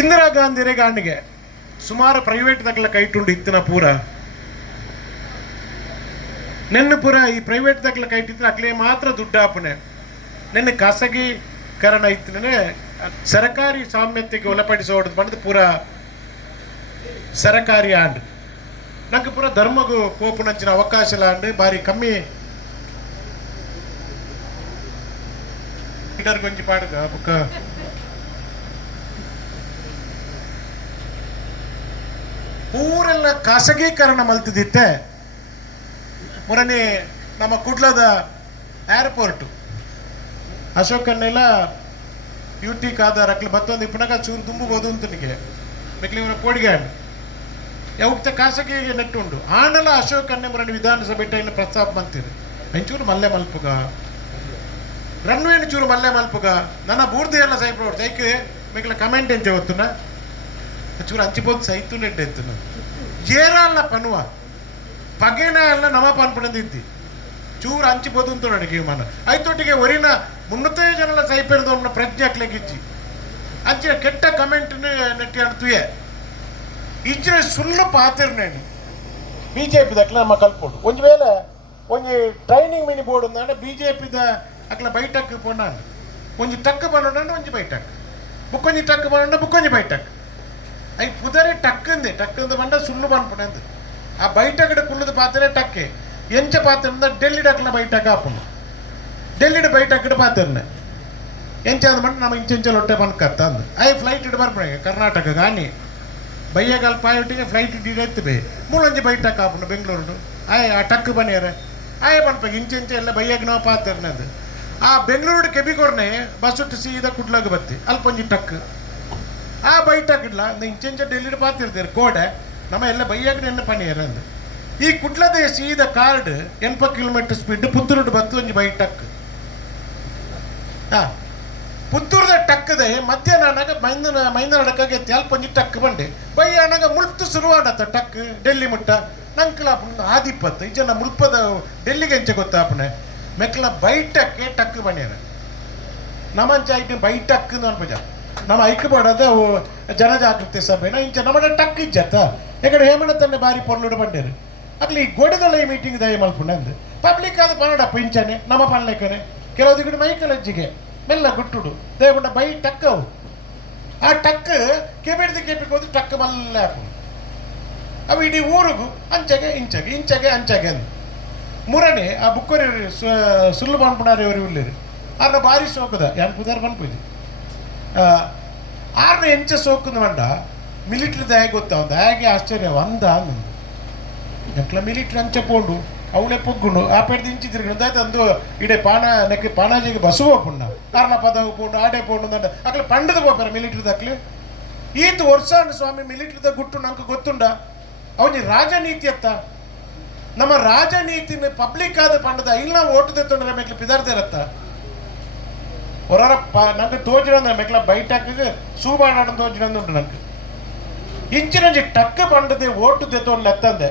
ಇಂದಿರಾ ಗಾಂಧಿರೆ ಗಾಂಡಿಗೆ ಸುಮಾರು ಪ್ರೈವೇಟ್ ದಕ್ಲ ಕೈಟುಂಡು ಇತ್ತಿನ ಪೂರ ನೆನ್ನ ಪೂರ ಈ ಪ್ರೈವೇಟ್ ದಕ್ಲ ಕೈಟಿದ್ರೆ ಅಕ್ಲೇ ಮಾತ್ರ ದುಡ್ಡು ಆಪನೆ ನೆನ್ನ ಖಾಸಗೀಕರಣ ಇತ್ತಿನೇ ಸರಕಾರಿ ಸಾಮ್ಯತೆಗೆ ಒಳಪಡಿಸೋದು ಬಂದು ಪೂರ ಸರಕಾರಿ ಆಂಡ್ ನಂಗೆ ಪೂರ ಧರ್ಮಗೂ ಕೋಪುನಂಚಿನ ಅವಕಾಶ ಆಂಡ್ ಬಾರಿ ಕಮ್ಮಿ ಗೊಂಜಿ ಪಾಡ್ಗ ಬುಕ್ಕ ಪೂರೆಲ್ಲ ಖಾಸಗೀಕರಣ ಮಲ್ತಿದ್ದಿತ್ತೆ ಮೊರನೆ ನಮ್ಮ ಕುಡ್ಲದ ಏರ್ಪೋರ್ಟು ಅಶೋಕನ್ನೆಲ್ಲ UT ಕಾದ ಅಕ್ಲಿ ಬತ್ತೊಂದು ಇಪ್ಪನಾಗ ಚೂರು ದುಂಬು ಓದುಂತನಿಗೆ ಮೆಕ್ಲಿ ಪೋಡಿಗೆ ಯಾವತ್ತ ಖಾಸಗಿಗೆ ನೆಟ್ಟುಂಡು ಆಂಡಲ ಅಶೋಕನ್ನೇ ಮೊರನೆ ವಿಧಾನಸಭೆ ಟೈಮ್ ಪ್ರಸ್ತಾಪ ಬಂತೀರಿ ಹೆಂಚೂರು ಮಲ್ಲೆ ಮಲ್ಪುಗ ರನ್ವೇನು ಚೂರು ಮಲ್ಲೆ ಮಲ್ಪುಗ ನನ್ನ ಬೂರ್ದಿ ಎಲ್ಲ ಸೈಪ್ರೋಡ್ ಸೈಕೆ ಮೆಕ್ಲ ಕಮೆಂಟ್ ಎಂಚೆ ಗೊತ್ತುನ ಚೂರು ಹಂಚಿಬೋದು ಸೈತು ನೆಡ್ಡೆ ಎತ್ತುನ ಏರಲ್ಲ ಪನ್ನುವ ಪಗೇನ ಎಲ್ಲ ನಮ ಪನ್ಪಣದಿದ್ದಿ ಚೂರು ಹಂಚಿಬೋದು ಅಂತ ನಡಿಗೆ ಮನ ಐತೊಟ್ಟಿಗೆ ಒರಿನ 300 ಜನಲ ಸೈಪೇರ್ದವ್ನ ಪ್ರಜ್ಞೆ ಹಾಕ್ಲಿಕ್ಕಿಚ್ಚಿ ಅಂಚಿನ ಕೆಟ್ಟ ಕಮೆಂಟ್ ನೆಟ್ಟಿ ಅಣ್ತುಯೆ ಇಚ್ಚಿನ ಸುಳ್ಳು ಪಾತಿರ್ನೇನು BJP ದಕ್ಲ ನಮ್ಮ ಕಲ್ಪೋಡು ಒಂಜಿ ವೇಳೆ ಒಂಜಿ ಟ್ರೈನಿಂಗ್ ಮಿನಿ ಬೋರ್ಡ್ ಅಂದ್ರೆ BJP ದ ಅಕ್ಲ ಬೈಟಕ್ ಪೊಂಡಾಂಡು ಒಂಜಿ ಟಕ್ ಬನ್ನೋಣ ಒಂಜಿ ಬೈಟಕ್ ಬುಕ್ಕೊಂಜಿ ಟಕ್ ಬನ್ನೋಣ ಬುಕ್ಕೊಂಜಿ ಬೈಟಕ್ ಐ ಪುದರೆ ಟಕ್ಕಂದು ಬಂಡ ಸುಳ್ಳು ಬನ್ಪಣಂದು ಆ ಬೈಟಕಡೆ ಕುಳ್ಳದ ಪಾತ್ರೆ ಟಕ್ಕೆ ಎಂಚ ಪಾತ್ರೆ ಡೆಲ್ಲಿ ಡಕ್ಲ ಬೈಟಕ್ ಆಪುಂಡು ಡೆಲ್ಲಿಡ್ ಬೈಟಕಡೆ ಪಾತ್ರೆ ಎಂಚ ಅಂದ್ ಬಂದು ನಮ್ಮ ಇಂಚೆಂಚ ಲೊಟ್ಟೆ ಬನ್ಕತ್ತ ಅಂದು ಐ ಫ್ಲೈಟ್ ಇಡ್ ಬರ್ಪಣೆ ಕರ್ನಾಟಕ ಗಾನಿ ಬೈಯಗಾಲ್ ಪಾಯೊಟ್ಟಿಗೆ ಫ್ಲೈಟ್ ಇಟ್ಟು ಬೇ ಮೂಲೊಂಜಿ ಬೈಟಕ್ ಆಪುಂಡು ಬೆಂಗಳೂರು ಆಯ್ ಆ ಟಕ್ ಬನ್ನಿಯಾರೆ ಆಯ್ ಬನ್ಪ ಇಂಚೆಂಚ ಎಲ್ಲ ಬೈಯಾಗ ನಾವು ಪಾತ್ರೆನದು ಆ ಬೆಂಗಳೂರು ಕೆಬಿಕೊರ್ನೆ ಬಸ್ ಒಟ್ಟು ಸೀದಾ ಕುಡ್ಲಾಗ ಬತ್ತಿ ಅಲ್ಪೊಂಜಿ ಟಕ್ ಆ ಬೈಟಕ್ಕಿಡ್ಲ ಇಂಚೆಂಚ ಡೆಲ್ಲಿ ಪಾತಿರ್ತಾರೆ ಕೋಡೆ ನಮ್ಮ ಎಲ್ಲ ಬೈಯಾಗ ಎನ್ನ ಪಣಿಯರ ಅಂದು ಈ ಕುಡ್ಲದ ಸೀದ ಕಾರ್ಡ್ 80 ಕಿಲೋಮೀಟರ್ ಸ್ಪೀಡ್ ಪುತ್ತೂರು ಬತ್ತು ಒಂಜಿ ಬೈಟಕ್ ಪುತ್ತೂರದ ಟಕ್ಕದೆ ಮಧ್ಯಾಹ್ನ ಮೈಂದ ನಡಕಾಗೆ ಅಲ್ಪೊಂಜಿ ಟಕ್ ಬಂಡೆ ಬೈಯಾನಾಗ ಮುಳ್ತು ಶುರುವಾಡತ್ತ ಟಕ್ ಡೆಲ್ಲಿ ಮುಟ್ಟ ನಂಕಲ ಆದಿಪ್ಪತ್ತು ಇಜನ ಮುಲ್ಪದ ಡೆಲ್ಲಿಗೆ ಎಂಚೆ ಗೊತ್ತಾಪನೆ ಮೆಕ್ಲ ಬೈಟಕ್ಕೆ ಟಕ್ ಬಣ್ಯಾರ ನಮ್ಮಂಚ ಐಟಿ ಬೈಟಕ್ ಅನ್ಪಜ ನಮ್ಮ ಐಕ್ಯಪಡದ ಜನಜಾಗೃತಿ ಸಭೆನ ಇಂಚ ನಮ್ಮ ಟಕ್ ಇಜ್ಜತ್ತ ಯಾಕಡೆ ಹೇಮಣ್ಣ ತಂದೆ ಬಾರಿ ಪೊರ್ಲುಡು ಬಂಡೇರು ಅಟ್ಲಿ ಈ ಗೋಡೆದೊಳ ಈ ಮೀಟಿಂಗ್ ದಯ ಮಲ್ಪುಂಡೆ ಅಂದು ಪಬ್ಲಿಕ್ ಆದ ಪನ್ನಡಪ್ಪ ಇಂಚನೆ ನಮ್ಮ ಪನ್ಲೆಕ್ಕನೆ ಕೆಲವು ದಿಗಡು ಮೈಕಲಜ್ಜಿಗೆ ಮೆಲ್ಲ ಗುಟ್ಟುಡು ದಯಗೊಂಡ ಬೈ ಟಕ್ಕವು ಆ ಟಕ್ ಕೆಬಿಡ್ದು ಕೆಪಿಗೆ ಹೋದ್ರೆ ಟಕ್ ಮಲ್ಲ ಹಾಕೊಂಡು ಅವು ಇಡೀ ಊರಿಗೂ ಅಂಚೆಗೆ ಇಂಚಗೆ ಇಂಚಗೆ ಅಂಚಗೆ ಅಂದು ಮೂರನೇ ಆ ಬುಕ್ಕರಿ ಸುಳ್ಳು ಪನ್ಪುಣಾರಿ ಅವರು ಉಳ್ಳೇರು ಆರ್ನ ಭಾರಿ ಸೋಕದ ಯಾನ್ ಪುದಾರ್ ಪನ್ಪುಜಿ ಆರ್ನ ಎಂಚ ಸೋಕುಂದು ಮಂಡ ಮಿಲಿಟ್ರಿದ ಹೇಗೆ ಗೊತ್ತಾ ಒಂದು ಹೇಗೆ ಆಶ್ಚರ್ಯ ಒಂದ ಅನ್ನೊಂದು ಎಟ್ಲ ಮಿಲಿಟ್ರಿ ಅಂಚೆ ಪೋಂಡು ಅವಳೆ ಪೊಗ್ಗುಂಡು ಆ ಪೆಡ್ದು ಇಂಚಿ ತಿರುಗಿ ಅಂದು ಇಡೆ ನೆಕ್ಕೆ ಪಾನಾಜಿಗೆ ಬಸ್ಸು ಹೋಗ್ಪುಣ್ಣ ಕಾರಣ ಪದ ಪೋಂಡು ಆಡೆ ಪೋಂಡು ಅಂದ ಅಕ್ಲೆ ಪಂಡದ ಹೋಗ್ಯಾರ ಮಿಲಿಟ್ರಿದ ಅಕ್ಲೆ ಈತು ವರ್ಷ ಸ್ವಾಮಿ ಮಿಲಿಟ್ರಿದ ಗುಟ್ಟು ನಂಗೆ ಗೊತ್ತುಂಡ ಅವನಿ ರಾಜನೀತಿ ಅತ್ತ ನಮ್ಮ ರಾಜನೀತಿನ ಪಬ್ಲಿಕ್ ಆದ ಪಂಡದ ಇಲ್ಲ ಓಟು ತೆತ್ತೊಂಡ್ರೆ ಮೆಕ್ಲೆ ಪಿದಾರ್ದೇರತ್ತ ಹೊರ ನಂಗೆ ತೋಜಿನ ಮೆಕ್ಲ ಬೈಟಾಕಿಗೆ ಸೂಬಾಡ ತೋಜಿನಂದುಂಟು ನಂಗೆ ಇಂಚಿನಂಜಿ ಟಕ್ಕ ಪಂಡದೆ ಓಟು ತೆತ್ತೊಂಡು ಎತ್ತಂದೆ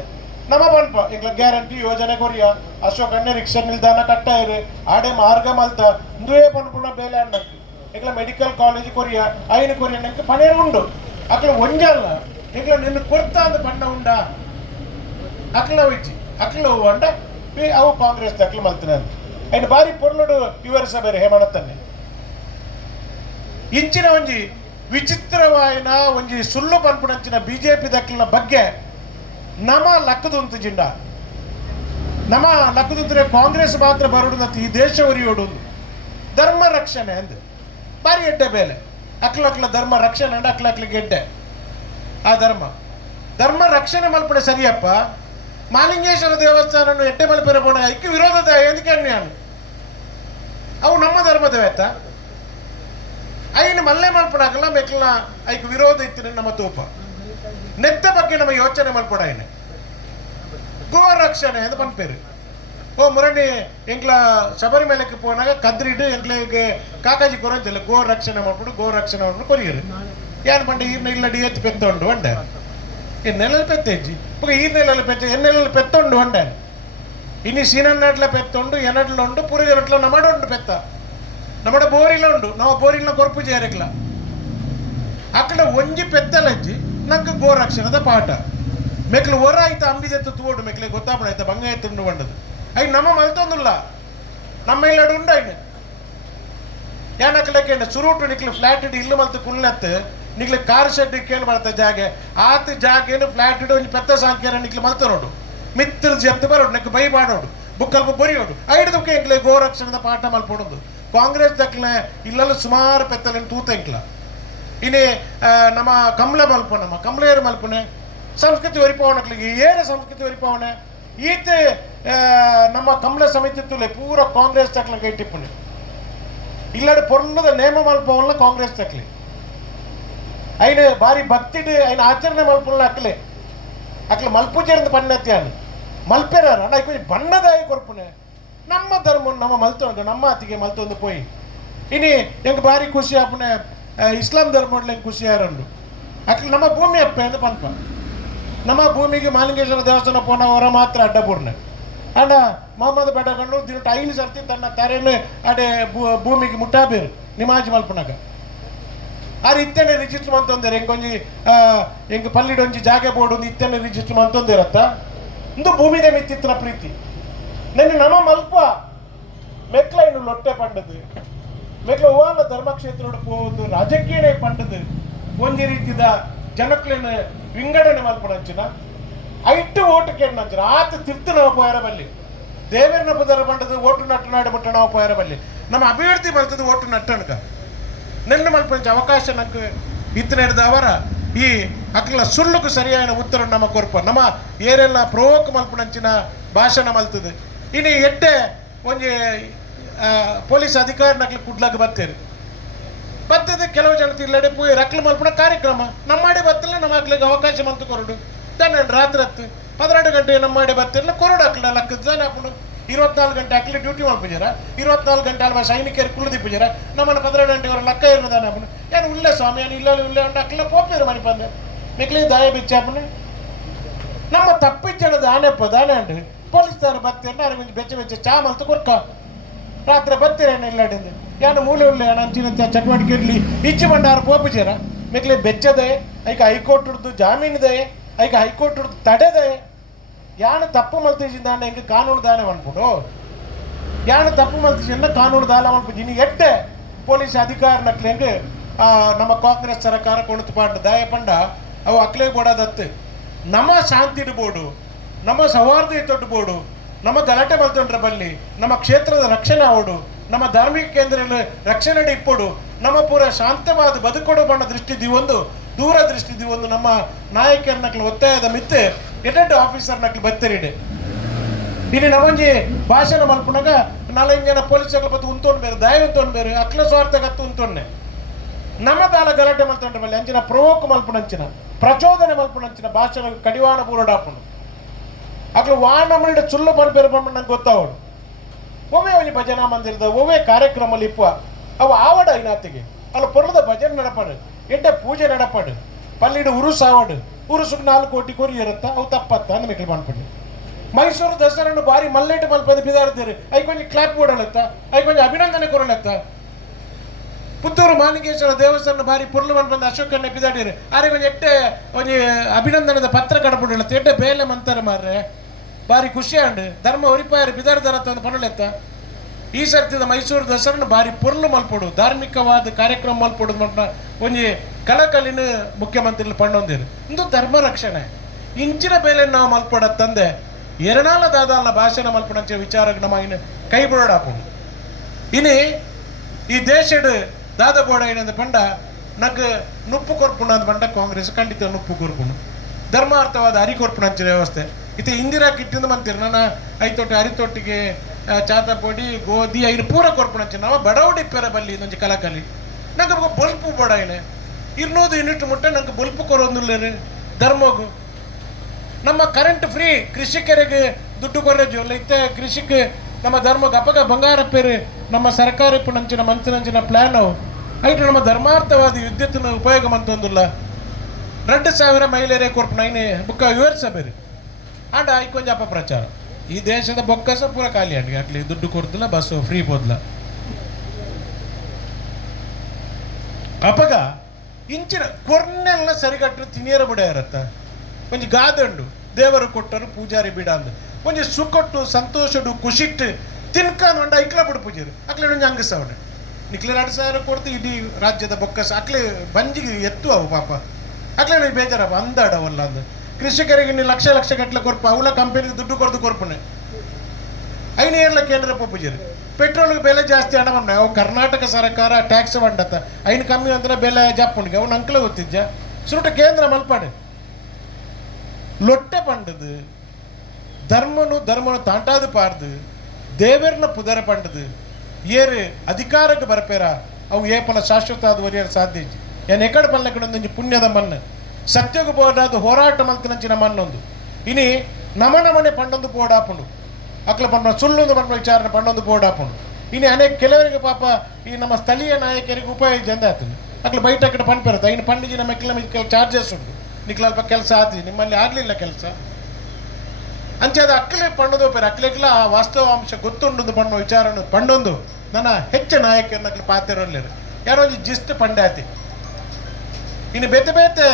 ನಮ್ಮ ಪನ್ಪ ಈಗ ಗ್ಯಾರಂಟಿ ಯೋಜನೆ ಕೊರಿಯ ಅಶೋಕಣ್ಣೆ ರಿಕ್ಷಾ ನಿಲ್ದಾಣ ಕಟ್ಟಾಯಿರು ಆಡೆ ಮಾರ್ಗ ಮಲ್ತ ಇಂದುವೇ ಪನ್ಪುಣ ಬೇಲೆ ಅನ್ನಕ್ಕೆ ಈಗ ಮೆಡಿಕಲ್ ಕಾಲೇಜ್ ಕೊರಿಯ ಐನು ಕೊರಿಯ ನಂಗೆ ಪನೇರು ಉಂಡು ಅಕ್ಲ ಒಂಜಲ್ಲ ಈಗ ನಿನ್ನ ಕೊಡ್ತಾ ಅಂದ ಪಂಡ ಉಂಡ ಅಕ್ಲ ಹೋಯ್ಚಿ ಅಕ್ಲ ಅಂಡ ಅವು ಕಾಂಗ್ರೆಸ್ ಅಕ್ಲ ಮಲ್ತಿನ ಅಂತ ಐನು ಬಾರಿ ಪೊರ್ಲುಡು ವಿವರಿಸ ಬೇರೆ ಹೇಮಣತನ್ನೆ ಇಂಚಿನ ಒಂಜಿ ವಿಚಿತ್ರವಾಯಿನ ಒಂಜಿ ಸುಳ್ಳು ಪನ್ಪುಣಂಚಿನ ಬಿಜೆಪಿ ದಕ್ಲಿನ ಬಗ್ಗೆ ನಮ ಲಕ್ಕದುಂತು ಜಿಂಡ ನಮ ಲಕ್ಕದುಂತರೆ ಕಾಂಗ್ರೆಸ್ ಮಾತ್ರ ಬರುಡು ಈ ದೇಶ ಒರಿಯೋಡು ಧರ್ಮ ರಕ್ಷಣೆ ಅಂದು ಬಾರಿ ಎಡ್ಡೆ ಬೇಲೆ ಅಕ್ಲ ಧರ್ಮ ರಕ್ಷಣೆ ಅಂಡ ಅಕ್ಲಕ್ಕೆ ಎಡ್ಡೆ ಆ ಧರ್ಮ ರಕ್ಷಣೆ ಮಲ್ಪಡೆ ಸರಿಯಪ್ಪ ಮಾಲಿಂಗೇಶ್ವರ ದೇವಸ್ಥಾನ ಎಡ್ಡೆ ಮಲ್ಪೆರೆ ಪೋಣ ಐಕ್ಯ ವಿರೋಧದ ಎಂದಕ್ಕೆ ಅನ್ಯಾನು ಅವು ನಮ್ಮ ಧರ್ಮದವೇತ ಐನು ಮಲ್ಲೆ ಮಲ್ಪಡಾಗಲ್ಲ ಮೆಕ್ಲ ಐಕ್ ವಿರೋಧ ಇತ್ತು ನಮ್ಮ ತೂಪ ನೆತ್ತ ಬಗ್ಗೆ ನಮ್ಮ ಯೋಚನೆ ಮಲ್ಪಡ ಏನೆ ಗೋ ರಕ್ಷಣೆ ಅಂತ ಪನ್ಪೇರು ಓ ಮುರಣಿ ಎಂಕ್ಲ ಶಬರಿಮಲೆಗೆ ಪೋನಾಗ ಕದ್ರಿಡು ಎಂಕ್ಲೆಗೆ ಕಾಕಾಜಿ ಕೊರಂತಿಲ್ಲ ಗೋ ರಕ್ಷಣೆ ಮಾಡ್ಬಿಟ್ಟು ಗೋ ರಕ್ಷಣೆ ಮಾಡ್ಬಿಟ್ಟು ಕೊರಿಯರು ಯಾರು ಪಂಡ ಈರ್ನ ಇಲ್ಲಡಿ ಎತ್ತು ಪೆತ್ತೊಂಡು ಹೊಂಡೆ ಎನ್ನೆಲ್ಲ ಪೆತ್ತೇಜಿ ಈರ್ನೆಲ್ಲ ಪೆತ್ತ ಎನ್ನೆಲ್ಲ ಪೆತ್ತೊಂಡು ಹೊಂಡೆ ಇನ್ನು ಸೀನನ್ನಡ್ಲ ಪೆತ್ತೊಂಡು ಎನಡ್ಲ ಉಂಡು ಪುರಿಯರಟ್ಲ ನಮ್ಮಡುಂಡು ಪೆತ್ತ ನಮ್ಮ ಬೋರಿಲ ಉಂಡು ನಾವು ಬೋರಿಲ ಕೊರ್ಪು ಜೇರಕ್ಲ ಅಕ್ಕಡ ಒಂಜಿ ಪೆತ್ತಲಜ್ಜಿ ನಂಗೆ ಗೋ ರಕ್ಷಣದ ಪಾಠ ಮೆಕ್ಲು ಹೊರ ಆಯ್ತು ಅಂಬಿದೆತ್ತು ತೂಡು ಮೆಕ್ಲೆ ಗೊತ್ತಾಪಡ ಆಯ್ತಾ ಬಂಗ ಎತ್ತುಂಡು ಬಂಡದು ಐ ನಮ್ಮ ಮಲ್ತೊಂದುಲ್ಲ ನಮ್ಮ ಇಲ್ಲಡು ಉಂಡು ಐನು ಯಾನಕ್ಲಕ್ಕೆ ಸುರುಟು ನಿಕ್ಲು ಫ್ಲಾಟ್ ಇಡು ಇಲ್ಲು ಮಲ್ತು ಕುಳ್ಳತ್ತು ನಿಕ್ಲು ಕಾರ್ ಶೆಡ್ ಕೇಳಿ ಬರ್ತ ಜಾಗೆ ಆತ ಜಾಗೇನು ಫ್ಲಾಟ್ ಇಡು ಒಂಜಿ ಪೆತ್ತ ಸಾಂಕ್ಯಾರ ನಿಕ್ಲು ಮಲ್ತ ನೋಡು ಮಿತ್ರ ಜಪ್ತು ಬರೋಡು ನೆಕ್ ಬೈ ಮಾಡೋಡು ಬುಕ್ಕಲ್ಪ ಬರಿಯೋಡು ಐಡುದಕ್ಕೆ ಎಂಕ್ಲೆ ಗೋ ರಕ್ಷಣದ ಪಾಠ ಮಲ್ಪೊಡುದು ಕಾಂಗ್ರೆಸ್ ದಕ್ಲೆ ಇಲ್ಲಲ್ಲ ಸುಮಾರು ಪೆತ್ತಲೇನು ತೂತ ಎಂಕ್ಲ ಇನಿ ನಮ್ಮ ಕಮಲ ಮಲ್ಪನೆ ನಮ್ಮ ಕಮಲೆಯರು ಮಲ್ಪನೆ ಸಂಸ್ಕೃತಿ ಒರಿಪವನಕ್ಲಿಗೆ ಏರ ಸಂಸ್ಕೃತಿ ಒರಿಪವನೆ ಈತ ನಮ್ಮ ಕಮಲ ಸಮಿತಿ ತುಲೆ ಪೂರ ಕಾಂಗ್ರೆಸ್ ತಕ್ಲ ಕೈಟಿಪ್ಪನೆ ಇಲ್ಲಡ ಪೊರ್ಲದ ನೇಮ ಮಲ್ಪವಲ್ಲ ಕಾಂಗ್ರೆಸ್ ತಕ್ಲಿ ಐನ ಬಾರಿ ಭಕ್ತಿಡ್ ಐನ ಆಚರಣೆ ಮಲ್ಪಲ್ಲ ಅಕ್ಲೆ ಮಲ್ಪುಜೇರಿಂದ ಪನ್ನತ್ಯಾನು ಮಲ್ಪೆರಾರ ಅಣ್ಣ ಬಣ್ಣದಾಯಿ ಕೊರ್ಪನೆ ನಮ್ಮ ಧರ್ಮ ನಮ್ಮ ಮಲ್ತೊಂದು ನಮ್ಮ ಅತಿಗೆ ಮಲ್ತೊಂದು ಪೋಯಿ ಇನಿ ಎಂಗೆ ಬಾರಿ ಖುಷಿ ಆಪನೆ ಇಸ್ಲಾಂ ಧರ್ಮ ಖುಷಿ ಯಾರಂಡು ಅಕ್ಲೆ ನಮ್ಮ ಭೂಮಿ ಅಪ್ಪ ಎಂದು ಪನ್ಪ ನಮ್ಮ ಭೂಮಿಗೆ ಮಾಲಿಂಗೇಶ್ವರ ದೇವಸ್ಥಾನ ಪೋನ ಹೊರ ಮಾತ್ರ ಅಡ್ಡಪೂರ್ಣ ಅಂಡ ಮೊಹಮ್ಮದ್ ಬೆಡಗಂಡು ದಿನಟ್ಟು 5 ಸರ್ತಿ ತನ್ನ ತರೇನು ಅಡೆ ಭೂಮಿಗೆ ಮುಟ್ಟಾಬೇರು ನಿಮಾಜ್ ಮಲ್ಪನಾಗ ಆರು ಇತ್ತೇನೆ ರಿಜಿಸ್ಟರ್ ಮಂತೊಂದೇರು ಎಂಗೊಂಜಿ ಎಂಗೆ ಪಲ್ಲಿಡೊಂಜಿ ಜಾಗೆ ಬೋರ್ಡ್ ಒಂದು ಇತ್ತೇನೆ ರಿಜಿಸ್ಟರ್ ಮಂತೊಂದೇರತ್ತ ಇಂದು ಭೂಮಿದೆ ಮಿತ್ತಿತ್ರ ಪ್ರೀತಿ ನೆನ್ನೆ ನಮ್ಮ ಮಲ್ಪ ಮೆಕ್ಲ ಇನ್ನು ಲೊಟ್ಟೆ ಪಂಡದು ಮೆಕ್ಲ ಓವಾಲ ಧರ್ಮಕ್ಷೇತ್ರ ಹೋಗುದು ರಾಜಕೀಯನೇ ಪಂಡದು ಒಂದೇ ರೀತಿದ ಜನಕ್ಲೇನು ವಿಂಗಡಣೆ ಮಲ್ಪಣಂಚಿನ ಐಟ್ಟು ಓಟಕ್ಕೆ ನಂಚಿನ ಆತ ತಿರ್ತು ನಾವು ಪೋಯರ ಬಲ್ಲಿ ದೇವೇರನ ಪದರ ಪಂಡದು ಓಟು ನಟ್ಟನಾಡಿ ಮುಟ್ಟ ನಾವು ಪೋಯರ ಬಲ್ಲಿ ನಮ್ಮ ಅಭಿವೃದ್ಧಿ ಬರ್ತದೆ ಓಟು ನಟ್ಟನಕ ನೆನ್ನೆ ಮಲ್ಪಂಚ ಅವಕಾಶ ನಂಗೆ ಇತ್ತು ನಡೆದ ಅವರ ಈ ಅಕ್ಲ ಸುಳ್ಳುಕು ಸರಿಯಾದ ಉತ್ತರ ನಮ್ಮ ಕೊರ್ಪ ನಮ್ಮ ಏರೆಲ್ಲ ಪ್ರೋಕ್ ಮಲ್ಪಣಂಚಿನ ಭಾಷಣ ಮಲ್ತದೆ ಇನ್ನು ಎಡ್ಡೆ ಒಂಜಿ ಪೊಲೀಸ್ ಅಧಿಕಾರಿ ನಕ್ಲು ಕುಡ್ಲಾಗ ಬರ್ತದೆ ಕೆಲವು ಜನ ತಿಲ್ಲಡೆ ಪೋಯಿ ರಕ್ಲು ಮಲ್ಪಣ ಕಾರ್ಯಕ್ರಮ ನಮ್ಮಾಡೆ ಬತ್ತಿಲ್ಲ ನಮ್ಮ ಅಕ್ಲಿಗೆ ಅವಕಾಶ ಮಂತು ಕೊರಡು ತಾನೆ ರಾತ್ರಿ 12 ಗಂಟೆ ನಮ್ಮಾಡೆ ಬತ್ತಿಲ್ಲ ಕೊರಡು ಅಕ್ಲ ಲಕ್ಕದಾನೆ ಹಾಕೊಂಡು 24 ಗಂಟೆ ಅಕ್ಲಿ ಡ್ಯೂಟಿ ಮಾಡ್ಪಿಜಾರ 24 ಗಂಟೆ ಅಲ್ವಾ ಸೈನಿಕರು ಕುಳಿದಿಪ್ಪಿಜಾರ ನಮ್ಮನ್ನು 12 ಗಂಟೆವರ ಲಕ್ಕ ಇರೋದಾನೆ ಹಾಕೊಂಡು ಏನು ಉಳ್ಳೆ ಸ್ವಾಮಿ ಏನು ಇಲ್ಲ ಉಳ್ಳೆ ಉಂಟು ಅಕ್ಲ ಪೋಪೇರು ಮನೆ ಬಂದೆ ಮಿಕ್ಲಿ ದಾಯ ಬಿಚ್ಚಾಪನೆ ನಮ್ಮ ತಪ್ಪಿಜ್ಜನದ ಆನೆಪ್ಪ ದಾನೆ ಅಂಡು ಪೊಲೀಸ್ದಾರು ಬತ್ತೇನೆ ಅವ್ರಿಗೆ ಬೆಚ್ಚ ಚಾ ಮಲ್ತು ಕೊರ್ಕ ರಾತ್ರಿ ಬತ್ತೀರೇನು ಇಲ್ಲಾಡಿಂದ ಯಾನು ಮೂಲೆ ಉಳ್ಳೆ ಅಂಚಿನ ಚಟುವಟಿಕೆ ಇರಲಿ ಇಚ್ಚಿ ಬಂಡಾರ ಪೋಪಿಜಾರ ಮಿಕ್ಲಿ ಬೆಚ್ಚದೆ ಐಕ ಹೈಕೋರ್ಟ್ ಹಿಡ್ದು ಜಾಮೀನಿದೆ ಐಕ ಹೈಕೋರ್ಟ್ ಹಿಡ್ದು ತಡೆದೆ ಯಾನು ತಪ್ಪು ಮಲ್ತಿಸಿದ್ದಾನೆ ಹೆಂಗೆ ಕಾನೂನು ದಾನ ಅನ್ಬಿಡು ಯಾನು ತಪ್ಪು ಮಲ್ತಿಸಿದ ಕಾನೂನು ದಾನ ಅನ್ಬಿಟ್ಟು ಇನ್ನು ಎಟ್ಟೆ ಪೊಲೀಸ್ ಅಧಿಕಾರ ನಕ್ಲೆ ಹೆಂಗೆ ನಮ್ಮ ಕಾಂಗ್ರೆಸ್ ಸರ್ಕಾರ ಕೊಡುತ್ತು ಪಾಂಡು ದಾಯ ಪಂಡ ಅವು ಅಕ್ಲೆ ಬೋಡಾದತ್ತು ನಮ್ಮ ಶಾಂತಿ ಬೋಡು ನಮ್ಮ ಸೌಹಾರ್ದತೆ ಬೋಡು ನಮ್ಮ ಗಲಾಟೆ ಮಲ್ತೊಂಡ್ರ ಬಲ್ಲಿ ನಮ್ಮ ಕ್ಷೇತ್ರದ ರಕ್ಷಣೆ ಆವಡು ನಮ್ಮ ಧಾರ್ಮಿಕ ಕೇಂದ್ರಗಳು ರಕ್ಷಣೆ ಇಪ್ಪಡು ನಮ್ಮ ಪೂರ ಶಾಂತವಾದ ಬದುಕೊಡು ಬಣ್ಣ ದೃಷ್ಟಿದಿ ಒಂದು ದೂರ ದೃಷ್ಟಿದಿ ಒಂದು ನಮ್ಮ ನಾಯಕರನಕ್ಲು ಒತ್ತಾಯದ ಮಿತ್ತೆ ಎಡೆಡ್ ಆಫೀಸರ್ನಕ್ಲು ಬತ್ತರಿಡೆ ಇಲ್ಲಿ ನವಂಜಿ ಭಾಷಣ ಮಲ್ಪನಾಗ 4-5 ಜನ ಪೊಲೀಸರು ಬತ್ತು ಉಂತೊಂಡು ಬೇರೆ ದಾಯ ಉಂತೊಂಡು ಬೇರೆ ಅಕ್ಲ ಸ್ವಾರ್ಥಗತ್ತು ಉಂತೊನ್ನೆ ನಮ್ಮ ದಾಲ ಗಲಾಟೆ ಮಲ್ತೊಂಡ್ರ ಬಲ್ಲಿ ಅಂಚಿನ ಪ್ರವೋಕ್ ಮಲ್ಪನಂಚಿನ ಪ್ರಚೋದನೆ ಮಲ್ಪನಂಚಿನ ಭಾಷಣ ಕಡಿವಾಣ ಪೂರಡಾಪನು ಅಕ್ಲು ವಾನಮಲ್ಡ ಚುಲ್ಲು ಪನ್ಪೇರು ಪಂಪು ನಂಗೆ ಗೊತ್ತಾವಡು ಒವ್ವೇ ಒಂಜಿ ಭಜನಾ ಮಂದಿರದ ಒವ್ವೇ ಕಾರ್ಯಕ್ರಮ ಇಪ್ಪ ಅವು ಆವಡ ಇನಾತಿಗೆ ಅಲ್ಲ ಪೊರ್ಲದ ಭಜನೆ ನಡಪಾಡು ಎಡ್ಡ ಪೂಜೆ ನಡಪಾಡು ಪಲ್ಲಿಡು ಉರುಸು ಆವಡು ಉರುಸುಗೆ 4 ಕೋಟಿ ಕೊರಿ ಇರುತ್ತ ಅವು ತಪ್ಪತ್ತ ಅಂದ ಮಿಕ್ಲು ಮಾಡ್ಕೊಂಡು ಮೈಸೂರು ದಸರನ್ನು ಬಾರಿ ಮಲ್ಲೇಟು ಮಲ್ಪದ ಬಿದಾಡ್ತೀರಿ ಐಕೊಂಜಿ ಕ್ಲಾಪ್ ಕೊಡಲತ್ತ ಐಕೊಂಜಿ ಅಭಿನಂದನೆ ಕೊಡಲತ್ತ ಪುತ್ತೂರು ಮಾಲಿಂಗೇಶ್ವರ ದೇವಸ್ಥಾನ ಬಾರಿ ಪುರ್ಲು ಬಂದು ಅಶೋಕನ್ನ ಬಿದಾಡಿರಿ ಆರೆ ಕೊಂಚ ಎಟ್ಟೆ ಒಂಜಿ ಅಭಿನಂದನದ ಪತ್ರ ಕಡಪುಡಲತ್ತ ಎಡ್ಡೆ ಬೇಲೆ ಮಂತಾರೆ ಮಾರ್ರೆ ಬಾರಿ ಖುಷಿ ಅಂಡು ಧರ್ಮ ಒರಿಪಾಯರು ಬಿದಾಡ್ದಾರತ್ತ ಒಂದು ಪಣಲೆತ್ತ ಈ ಸರ್ತಿದ ಮೈಸೂರು ದಸರನ್ನು ಬಾರಿ ಪೊರ್ಲು ಮಲ್ಪಡು ಧಾರ್ಮಿಕವಾದ ಕಾರ್ಯಕ್ರಮ ಮಲ್ಪಡುದು ಮಟ್ಟ ಒಂಜಿ ಕಳಕಲಿನ ಮುಖ್ಯಮಂತ್ರಿಗಳು ಪಣ್ಣೊಂದಿರು ಇಂದು ಧರ್ಮ ರಕ್ಷಣೆ ಇಂಚಿನ ಬೇಲೆ ನಾವು ಮಲ್ಪಡತ್ತಂದೆ ಎರಡಾಲ ದಾದಾಲ ಭಾಷಣ ಮಲ್ಪಡಂಚ ವಿಚಾರಕ್ಕೆ ನಮ್ಮ ಇನ್ನು ಕೈ ಬಿಡಾಪುಡು ಇನಿ ಈ ದೇಶದ ದಾದ ಬೋಡ ಏನಂದ ಪಂಡ ನಗ್ ನುಪ್ಪು ಕೊರ್ಪುಣ ಅಂದ ಪಂಡ ಕಾಂಗ್ರೆಸ್ ಖಂಡಿತ ನುಪ್ಪು ಕೊರ್ಪುಣ ಧರ್ಮಾರ್ಥವಾದ ಹರಿ ಕೊರ್ಪುಣಂಚಿನ ವ್ಯವಸ್ಥೆ ಇದು ಇಂದಿರಾ ಕಿಟ್ಟಿಂದ ಮಂತೀರಿ ನನ್ನ ಐತೊಟ್ಟೆ ಹರಿತೊಟ್ಟಿಗೆ ಚಾತ ಪೊಡಿ ಗೋಧಿ ಐದು ಪೂರ ಕೊರ್ಪುಣಂಚಿ ನಾವು ಬಡವಡಿಪ್ಪೆರ ಬಲ್ಲಿ ಇದೊಂದು ಕಲಕಲಿ ನಂಗೆ ಬಲ್ಪು ಬೋಡ ಏನೆ 200 ಯೂನಿಟ್ ಮುಟ್ಟ ನಂಗೆ ಬಲ್ಪು ಕೊರೋದಿಲ್ಲ ಧರ್ಮಗು ನಮ್ಮ ಕರೆಂಟ್ ಫ್ರೀ ಕೃಷಿಕರಿಗೆ ದುಡ್ಡು ಕೊರಜು ಅಲ್ಲ ಇತ್ತ ಕೃಷಿಗೆ ನಮ್ಮ ಧರ್ಮಕ್ಕೆ ಅಪಗ ಬಂಗಾರ ಪೇರು ನಮ್ಮ ಸರ್ಕಾರಿ ಪುಣಂಚಿನ ಮಂತ್ರಿನಂಚಿನ ಪ್ಲಾನ್ ಐಟು ನಮ್ಮ ಧರ್ಮಾರ್ಥವಾದ ವಿದ್ಯುತ್ತಿನ ಉಪಯೋಗ ಮಂತೊಂದಿಲ್ಲ 2,000 ಮಹಿಳೆಯರೇ ಕೊರ್ಪು ನೈನೆ ಬುಕ್ಕ ವಿವರಿಸ ಬೇರೆ ಆಂಡ ಐಕೊಂಜ ಅಪಪ್ರಚಾರ ಈ ದೇಶದ ಬೊಕ್ಕಸ ಪೂರ ಖಾಲಿ ಅಂಡಿಗೆ ಆಗ್ಲಿ ದುಡ್ಡು ಕೊಡ್ತಿಲ್ಲ ಬಸ್ಸು ಫ್ರೀ ಪೋದ್ಲ ಅಪಗ ಇಂಚಿನ ಕೊರ್ನೆಲ್ಲ ಸರಿಗಟ್ಟರು ತಿನಿಯರ ಬಿಡ ಇರತ್ತ ಒಂಜಿ ಗಾದಂಡು ದೇವರು ಕೊಟ್ಟರು ಪೂಜಾರಿ ಬಿಡ ಅಂದು ಒಂಜಿ ಸುಕೊಟ್ಟು ಸಂತೋಷಡು ಖುಷಿಟ್ಟು ತಿನ್ಕಾನ್ ಹೊಂಡ ಐಕ್ಲ ಬಿಡು ಪೂಜಾರಿ ಅಕ್ಲೆ ಒಂಜಿ ಅಂಗಸವಡು ನಿಕ್ಲೆ 2,000 ಕೊಡ್ತು ಇಡೀ ರಾಜ್ಯದ ಬೊಕ್ಕಸ ಅಕ್ಲೆ ಬಂಜಿಗೆ ಎತ್ತು ಅವು ಪಾಪ ಅಕ್ಲೆ ಬೇಜಾರಪ್ಪ ಅಂದಾಡವಲ್ಲ ಅಂದು ಕೃಷಿಕರಿಗೆ ನೀವು ಲಕ್ಷ ಗಟ್ಟಲೆ ಕೊರ್ಪು ಅವಳ ಕಂಪನಿಗೆ ದುಡ್ಡು ಕೊಡ್ದು ಕೊರ್ಪುಣೆ ಐನು ಏರ್ಲ ಕೇಂದ್ರ ಪೂಜಾರಿ ಪೆಟ್ರೋಲ್ಗೆ ಬೆಲೆ ಜಾಸ್ತಿ ಹಣ ಬಂಡ ಅವು ಕರ್ನಾಟಕ ಸರ್ಕಾರ ಟ್ಯಾಕ್ಸ್ ಬಂಡತ್ತ ಐನು ಕಮ್ಮಿ ಅಂದ್ರೆ ಬೆಲೆ ಜಾಪುಣಿಗೆ ಅವ್ನು ಅಂಕಲ ಗೊತ್ತಿದ್ಜ ಸುರುಟ ಕೇಂದ್ರ ಮಲ್ಪಾಡು ಲೊಟ್ಟೆ ಪಂಡದು ಧರ್ಮನು ತಾಂಟಾದು ಪಾರ್ದು ದೇವರನ್ನ ಪುದರ ಪಂಡದು ಏರು ಅಧಿಕಾರಕ್ಕೆ ಬರಪೇರ ಅವು ಏಪಲ ಶಾಶ್ವತ ಅದು ಒರಿಯರು ಸಾಧ್ಯ ಏನು ಎಕಡೆ ಪಲ್ಲೆಕಡೊಂದು ಪುಣ್ಯದ ಮಣ್ಣು ಸತ್ಯಗೂ ಬೋಡಾದು ಹೋರಾಟ ಮಲ್ತನಂಚಿನ ಮಣ್ಣೊಂದು ಇನಿ ನಮನೆ ಪಂಡೊಂದು ಪೋಡಾಪುಂಡು ಅಕ್ಲ ಪಂಡ ಸುಳ್ಳೊಂದು ಪಂಡ ವಿಚಾರಣೆ ಪಂಡೊಂದು ಪೋಡಾಪುಂಡು ಇನಿ ಅನೇಕ ಕೆಲವರಿಗೆ ಪಾಪ ಈ ನಮ್ಮ ಸ್ಥಳೀಯ ನಾಯಕರಿಗೆ ಉಪಯೋಗ ಜಂದ ಆತನು ಅಕ್ಲ ಬೈಟ ಕಡೆ ಪಂಪಿರುತ್ತೆ ಇನ್ನು ಪಂಡಿಜಿ ನಮ್ಮ ಕೆಲವು ಚಾರ್ಜಸ್ ಉಂಟು ನಿಕ್ಲ ಅಲ್ಪ ಕೆಲಸ ಆದ್ವಿ ನಿಮ್ಮಲ್ಲಿ ಆಗಲಿಲ್ಲ ಕೆಲಸ ಅಂಚೆ ಅಕ್ಕಲೆ ಪಂಡದು ಪೇರು ಅಕ್ಲೆಗ್ಲ ಆ ವಾಸ್ತವಾಂಶ ಗೊತ್ತುಂಡು ಪಣ್ಣು ವಿಚಾರ ಪಂಡೊಂದು ನನ್ನ ಹೆಚ್ಚು ನಾಯಕರನ್ನ ಪಾತಿರಲಿರು ಯಾರೋ ಒಂದು ಜಿಸ್ಟ್ ಪಂಡಾತಿ ಇನ್ನು ಬೇತೆ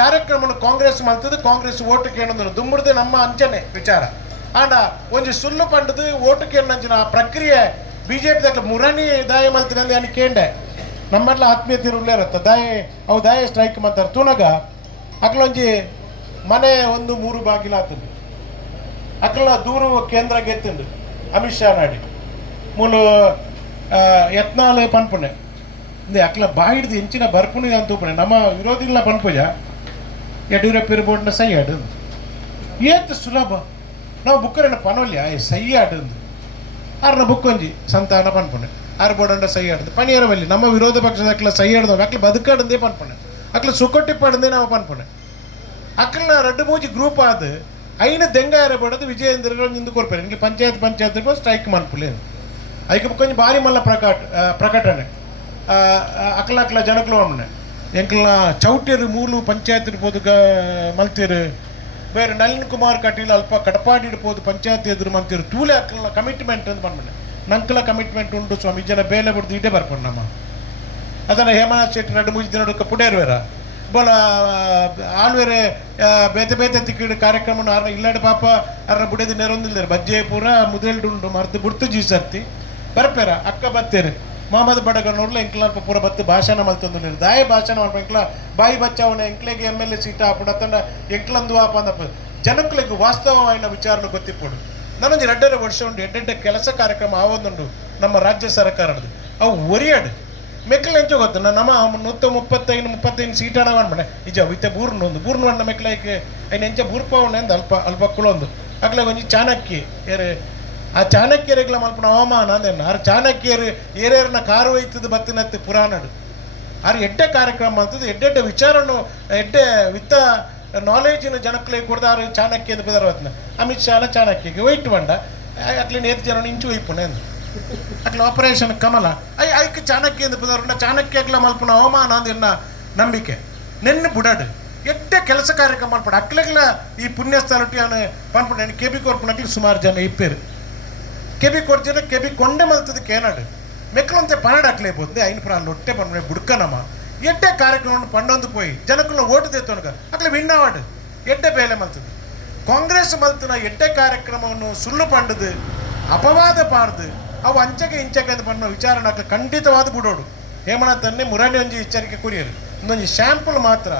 ಕಾರ್ಯಕ್ರಮ ಕಾಂಗ್ರೆಸ್ ಮಾಡ್ತದೆ ಕಾಂಗ್ರೆಸ್ ಓಟು ಕೇಳೋದು ದುಂಬುಡ್ದೆ ನಮ್ಮ ಅಂಚನೆ ವಿಚಾರ ಆಂಡ ಒಂಜಿ ಸುಳ್ಳು ಪಂಡದು ಓಟು ಕೇಳಂಚಿನ ಪ್ರಕ್ರಿಯೆ ಬಿಜೆಪಿ ಮುರಣಿ ದಾಯ ಮಲ್ತೀನಿ ಅಂದು ಏನು ಕೇಂಡೆ ನಮ್ಮಲ್ಲ ಆತ್ಮೀಯತೆ ಉಳ್ಳೇ ಇರುತ್ತೆ ಅವು ದಾಯ ಸ್ಟ್ರೈಕ್ ಮಾಡ್ತಾರೆ ತುನಗ ಅಕ್ಲೊಂಜಿ ಮನೆ 1-3 ಬಾಗಿಲ ಆತಂದು ಅಕ್ಲ ದೂರು ಕೇಂದ್ರ ಗೆತ್ತಂದು ಅಮಿತ್ ಶಾ ನಾಡಿ ಮೂಲು ಯತ್ನಾಲ್ ಪನ್ಪುಣೆ ಇಂದೆ ಅಕ್ಲ ಬಾಯಿಡ್ದು ಹೆಂಚಿನ ಬರ್ಪುಣಿ ಅಂತ ಉಪಣೆ ನಮ್ಮ ವಿರೋಧಿಗಳ ಪನ್ಪುಜ ಯಡಿಯೂರಪ್ಪ ಇರ್ಬೋಡ್ನ ಸೈ ಆಡು ಏತ್ ಸುಲಭ ನಾವು ಬುಕ್ಕರೇನ ಪನೋಲ್ಯ ಸೈ ಆಡು ಆರ್ನ ಬುಕ್ಕೊಂಜಿ ಸಂತಾನ ಪನ್ಪುಣೆ ಆರು ಬೋಡಂಡ ಸೈ ಆಡ್ದು ಪಣಿಯರ ಬಲ್ಲಿ ನಮ್ಮ ವಿರೋಧ ಪಕ್ಷದ ಅಕ್ಲ ಸೈ ಆಡ್ದವ ಅಕ್ಲ ಬದುಕಾಡಂದೇ ಪನ್ಪುಣೆ ಅಕ್ಲ ಸುಕ್ಕೊಟ್ಟಿ ಪಡಂದೇ ನಾವು ಪನ್ಪುಣೆ ಅಕ್ಲ 2-3 ಗ್ರೂಪ್ ಆದ ಐನು ದೆಂಗಾಯರ ಬಡದು ವಿಜಯೇಂದ್ರಗಳು ನಿಂದು ಕೊರ್ಪೇರು ನಿಮಗೆ ಪಂಚಾಯತ್ ಸ್ಟ್ರೈಕ್ ಮನ್ಪುಲೆ ಐಕ ಕೊಂಚ ಭಾರಿ ಮಲ್ಲ ಪ್ರಕಟಣೆ ಅಕ್ಲ ಜನಕ್ಲು ಒಮ್ಮೆ ಎಂಕ್ಲ ಚೌಟ್ಯರು ಮೂಲು ಪಂಚಾಯತ್ ಇರ್ಬೋದು ಮಲ್ತೀರು ಬೇರೆ ನಳಿನ್ ಕುಮಾರ್ ಕಟೀಲ್ ಅಲ್ಪ ಕಡಪಾಡಿ ಇಡ್ಬೋದು ಪಂಚಾಯತ್ ಎದುರು ಮಲ್ತೀರು ತೂಲೆ ಅಕ್ಲ ಕಮಿಟ್ಮೆಂಟ್ ಅಂತ ಬಂದ್ಬಿಟ್ಟೆ ನಂಕಲ ಕಮಿಟ್ಮೆಂಟ್ ಉಂಟು ಸ್ವಾಮಿ ಜನ ಬೇಲೆ ಬಿಡ್ದು ಇಡೇ ಬರ್ಕೊಂಡು ನಮ್ಮ ಅದನ್ನು ಹೇಮನಾಥ್ ಶೆಟ್ಟಿ 2-3 ದಿನ ಪುಡೇರ್ವೇರ ಬೋಲ ಆಳ್ವೇರೆ ಬೇತೆ ಬೇತೆ ತಿಕ್ಕಿಡು ಕಾರ್ಯಕ್ರಮ ಅರ್ನ ಇಲ್ಲಾಡು ಪಾಪ ಅರ್ನ ಬುಡೇದು ನೆರೊಂದಿಲ್ಲ ಬಜ್ಜೆ ಪೂರ ಮುದೆಲ್ಡುಂಡು ಮರ್ದು ಬುಡ್ತು ಜೀ ಸರ್ತಿ ಬರ್ಪೇರ ಅಕ್ಕ ಬತ್ತೇರು ಮೊಹಮ್ಮದ್ ಬಡಗನೂರ್ಲ ಎಂಕ್ಲ ಪೂರ ಬತ್ತು ಭಾಷಣ ಮಲ್ತೊಂದು ದಾಯ ಭಾಷಣ ಮಾಡ್ಪ ಎಂಕ್ಲ ಬಾಯಿ ಬಚ್ಚಾವನ ಎಂಕ್ಲೆಗೆ MLA ಸೀಟ ಹಾಪುಡ ತಂಡ ಎಂಕ್ಲಂದು ಆಪ ಅಂದಪ್ಪ ಜನಕ್ಲಿಗೆ ವಾಸ್ತವವಾಯಿನ ವಿಚಾರನ ಗೊತ್ತಿಪ್ಪುಡು ನಾನೊಂದು 2.5 ವರ್ಷ ಉಂಡು ಎಡ್ಡೆಡ್ಡೆ ಕೆಲಸ ಕಾರ್ಯಕ್ರಮ ಆವೊಂದುಂಡು ನಮ್ಮ ರಾಜ್ಯ ಸರ್ಕಾರದ್ದು ಅವು ಒರಿಯಾಡು ಮೆಕ್ಲ ಎಂಚ ಗೊತ್ತು ನಮ್ಮ 135 ಸೀಟಾನ ಮಾಡ್ಬೇಡ ನಿಜ ಇತ್ತೆ ಬೂರ್ನು ಅಣ್ಣ ಮೆಕ್ಲೈಕೆ ಐನ ಎಂಚ ಬೂರ್ಪವಣ್ಣ ಅಂದ ಅಲ್ಪ ಕುಳೊಂದು ಅಕ್ಲೆ ಒಂಜಿ ಚಾಣಕ್ಯ ಏರೆ ಆ ಚಾಣಕ್ಯರೆಗ್ಲ ಮಲ್ಪನ ಅವಮಾನ ಅಂದೇನ ಆರು ಚಾಣಕ್ಯರು ಏರೇರನ್ನ ಕಾರು ಒಯ್ತದ ಬತ್ತಿನತ್ತು ಪುರಾಣಡು ಆರು ಎಡ್ಡೆ ಕಾರ್ಯಕ್ರಮ ಅಂತದ್ದು ಎಡ್ಡೆಡ್ಡೆ ವಿಚಾರನು ಎಡ್ಡೆ ವಿತ್ತ ನಾಲೆಜಿನ ಜನಕ್ಲಿಗೆ ಕೊಡ್ದಾರು ಚಾಣಕ್ಯ ಎಂದು ಪದರವತ್ನ ಅಮಿತ್ ಶಾ ಅಲ್ಲ ಚಾಣಕ್ಯಗೆ ಒಯ್ಟು ಬಂಡ ಅಕ್ಲಿ ನೇತ್ ಜನ ಇಂಚು ಒಯ್ಪುಣೆ ಅಂದು ಅಕ್ಲ ಆಪರೇಷನ್ ಕಮಲ ಐಕ್ ಚಾಣಕ್ಯ ಎಂದು ಪದರ ಚಾಣಕ್ಯಗ್ಲ ಮಲ್ಪನ ಅವಮಾನ ಅಂದಿನ ನಂಬಿಕೆ ನೆನ್ನೆ ಬುಡಾಡು ಎಡ್ಡೆ ಕೆಲಸ ಕಾರ್ಯಕ್ರಮ ಮಲ್ಪಡ ಅಕ್ಲೆಗ್ಲ ಈ ಪುಣ್ಯಸ್ಥಳಟಿ ಅನ್ನು ಪನ್ಪುಣ ಕೆಬಿ ಕೊರ್ಪುನಕ್ಲಿ ಸುಮಾರು ಜನ ಇಪ್ಪೇರು ಕೆಬಿ ಕೊಡ್ಜಿನ ಕೆಬಿ ಕೊಂಡೆ ಮಲ್ತದ ಕೇನಾಡು ಮೆಕ್ಲಂತೆ ಪನ್ನಡ ಅಕ್ಲೇಬೋದು ಐನು ಪುರ ಲೊಟ್ಟೆ ಪನ್ಪುಣೆ ಬುಡ್ಕನಮ್ಮ ಎಡ್ಡೆ ಕಾರ್ಯಕ್ರಮ ಪಂಡೊಂದು ಪೋಯಿ ಜನಕ್ಕೂ ಓಟು ತೆತ್ತೊನಗ ಅಕ್ಲೆ ವಿನ್ನವಾಡು ಎಡ್ಡೆ ಬೇಲೆ ಮಲ್ತದು ಕಾಂಗ್ರೆಸ್ ಮಲ್ತನ ಎಡ್ಡೆ ಕಾರ್ಯಕ್ರಮವನ್ನು ಸುಳ್ಳು ಪಂಡದು ಅಪವಾದ ಪಾಡ್ದು ಅವು ಅಂಚೆಗೆ ಇಂಚೆಗೆ ಅಂತ ಪಣ್ಣ ವಿಚಾರಣ ಅಕ್ಲೆ ಖಂಡಿತವಾದ ಬಿಡೋಡು ಹೇಮನಾಥನ್ನೇ ಮುರಾಣಿ ಒಂಜಿ ಎಚ್ಚರಿಕೆ ಕುರಿಯರು ಇನ್ನೊಂದು ಶ್ಯಾಂಪಲ್ ಮಾತ್ರ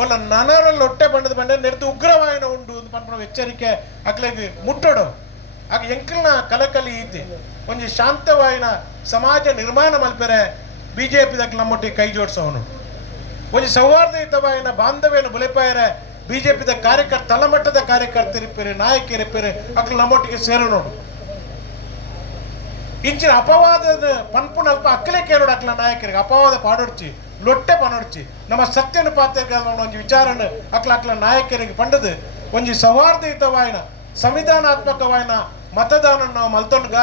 ಒಲ್ಲ ನನರಲ್ಲಿ ಹೊಟ್ಟೆ ಬಂಡದ ಬಂಡೆ ನೆರೆದು ಉಗ್ರವಾಯಿನ ಉಂಡು ಅಂತ ಪನ್ಪಣ ಎಚ್ಚರಿಕೆ ಅಕ್ಲೆಗೆ ಮುಟ್ಟೋಡು ಆಗ ಎಂಕಲ್ನ ಕಲಕಲಿ ಈತೆ ಒಂಜಿ ಶಾಂತವಾಯಿನ ಸಮಾಜ ನಿರ್ಮಾಣ ಮಲ್ಪೆರೆ BJP ನಮ್ಮೊಟ್ಟಿಗೆ ಕೈ ಜೋಡಿಸೋನು ಒಂಜಿ ಸೌಹಾರ್ದಯುತವಾಯಿನ ಬಾಂಧವ್ಯನ ಬುಲೆಪಾಯರೆ BJP ತಳಮಟ್ಟದ ಕಾರ್ಯಕರ್ತರಿಪ್ಪೇರೆ ನಾಯಕರಿಪ್ಪೇರೆ ಅಕ್ಲ ನಮ್ಮೊಟ್ಟಿಗೆ ಸೇರೋನು ಇಂಚಿನ ಅಪವಾದದ ಪನ್ಪುನಲ್ಪ ಅಕ್ಕಲೆ ಕೇಳೋಡು ಅಕ್ಲ ನಾಯಕರಿಗೆ ಅಪವಾದ ಪಾಡೋಡ್ಚಿ ಲೊಟ್ಟೆ ಪನೋಡ್ಚಿ ನಮ್ಮ ಸತ್ಯನ ಪಾತ್ರ ಒಂಜಿ ವಿಚಾರನ ಅಕ್ಲ ನಾಯಕರಿಗೆ ಪಂಡದು ಒಂಜಿ ಸೌಹಾರ್ದಯುತವಾಯಿನ ಸಂವಿಧಾನಾತ್ಮಕವಾಯಿನ ಮತದಾನ ನಾವು ಮಲ್ತೊಂಡ್ಗ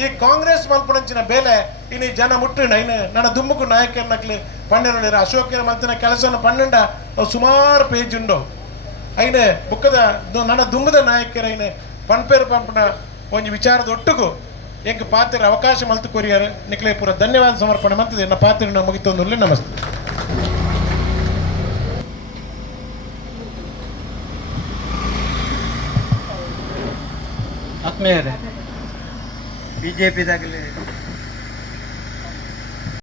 ಈ ಕಾಂಗ್ರೆಸ್ ಮಲ್ಪುಣಂಚಿನ ಬೇಲೆ ಇನ್ನು ಜನ ಮುಟ್ಟಿನ ಇನ್ನು ನನ್ನ ದುಮ್ಮಕು ನಾಯಕರನಕ್ಲಿ ಪಂಡಿರ ಅಶೋಕರ ಮಲ್ತಿನ ಕೆಲಸವನ್ನು ಪನ್ನಂಡ ಅವು ಸುಮಾರು ಪೇಜ್ ಉಂಡು ಐನೆ ಬುಕ್ಕದ ನನ್ನ ದುಮ್ಮದ ನಾಯಕರ ಐನೆ ಪನ್ಪೇರು ಪಂಪನ ಒಂಜಿ ವಿಚಾರದ ಒಟ್ಟಿಗೂ ಎಂಕ ಪಾತ್ರ ಅವಕಾಶ ಮಲ್ತು ಕೊರಿಯಾರ ನಿಕ್ಲೆ ಪೂರ ಧನ್ಯವಾದ ಸಮರ್ಪಣೆ ಮಂತದೆ ನನ್ನ ಪಾತ್ರ ಮುಗಿತೊಂದು ನಮಸ್ತೆ ಆತ್ಮೀಯರೇ BJP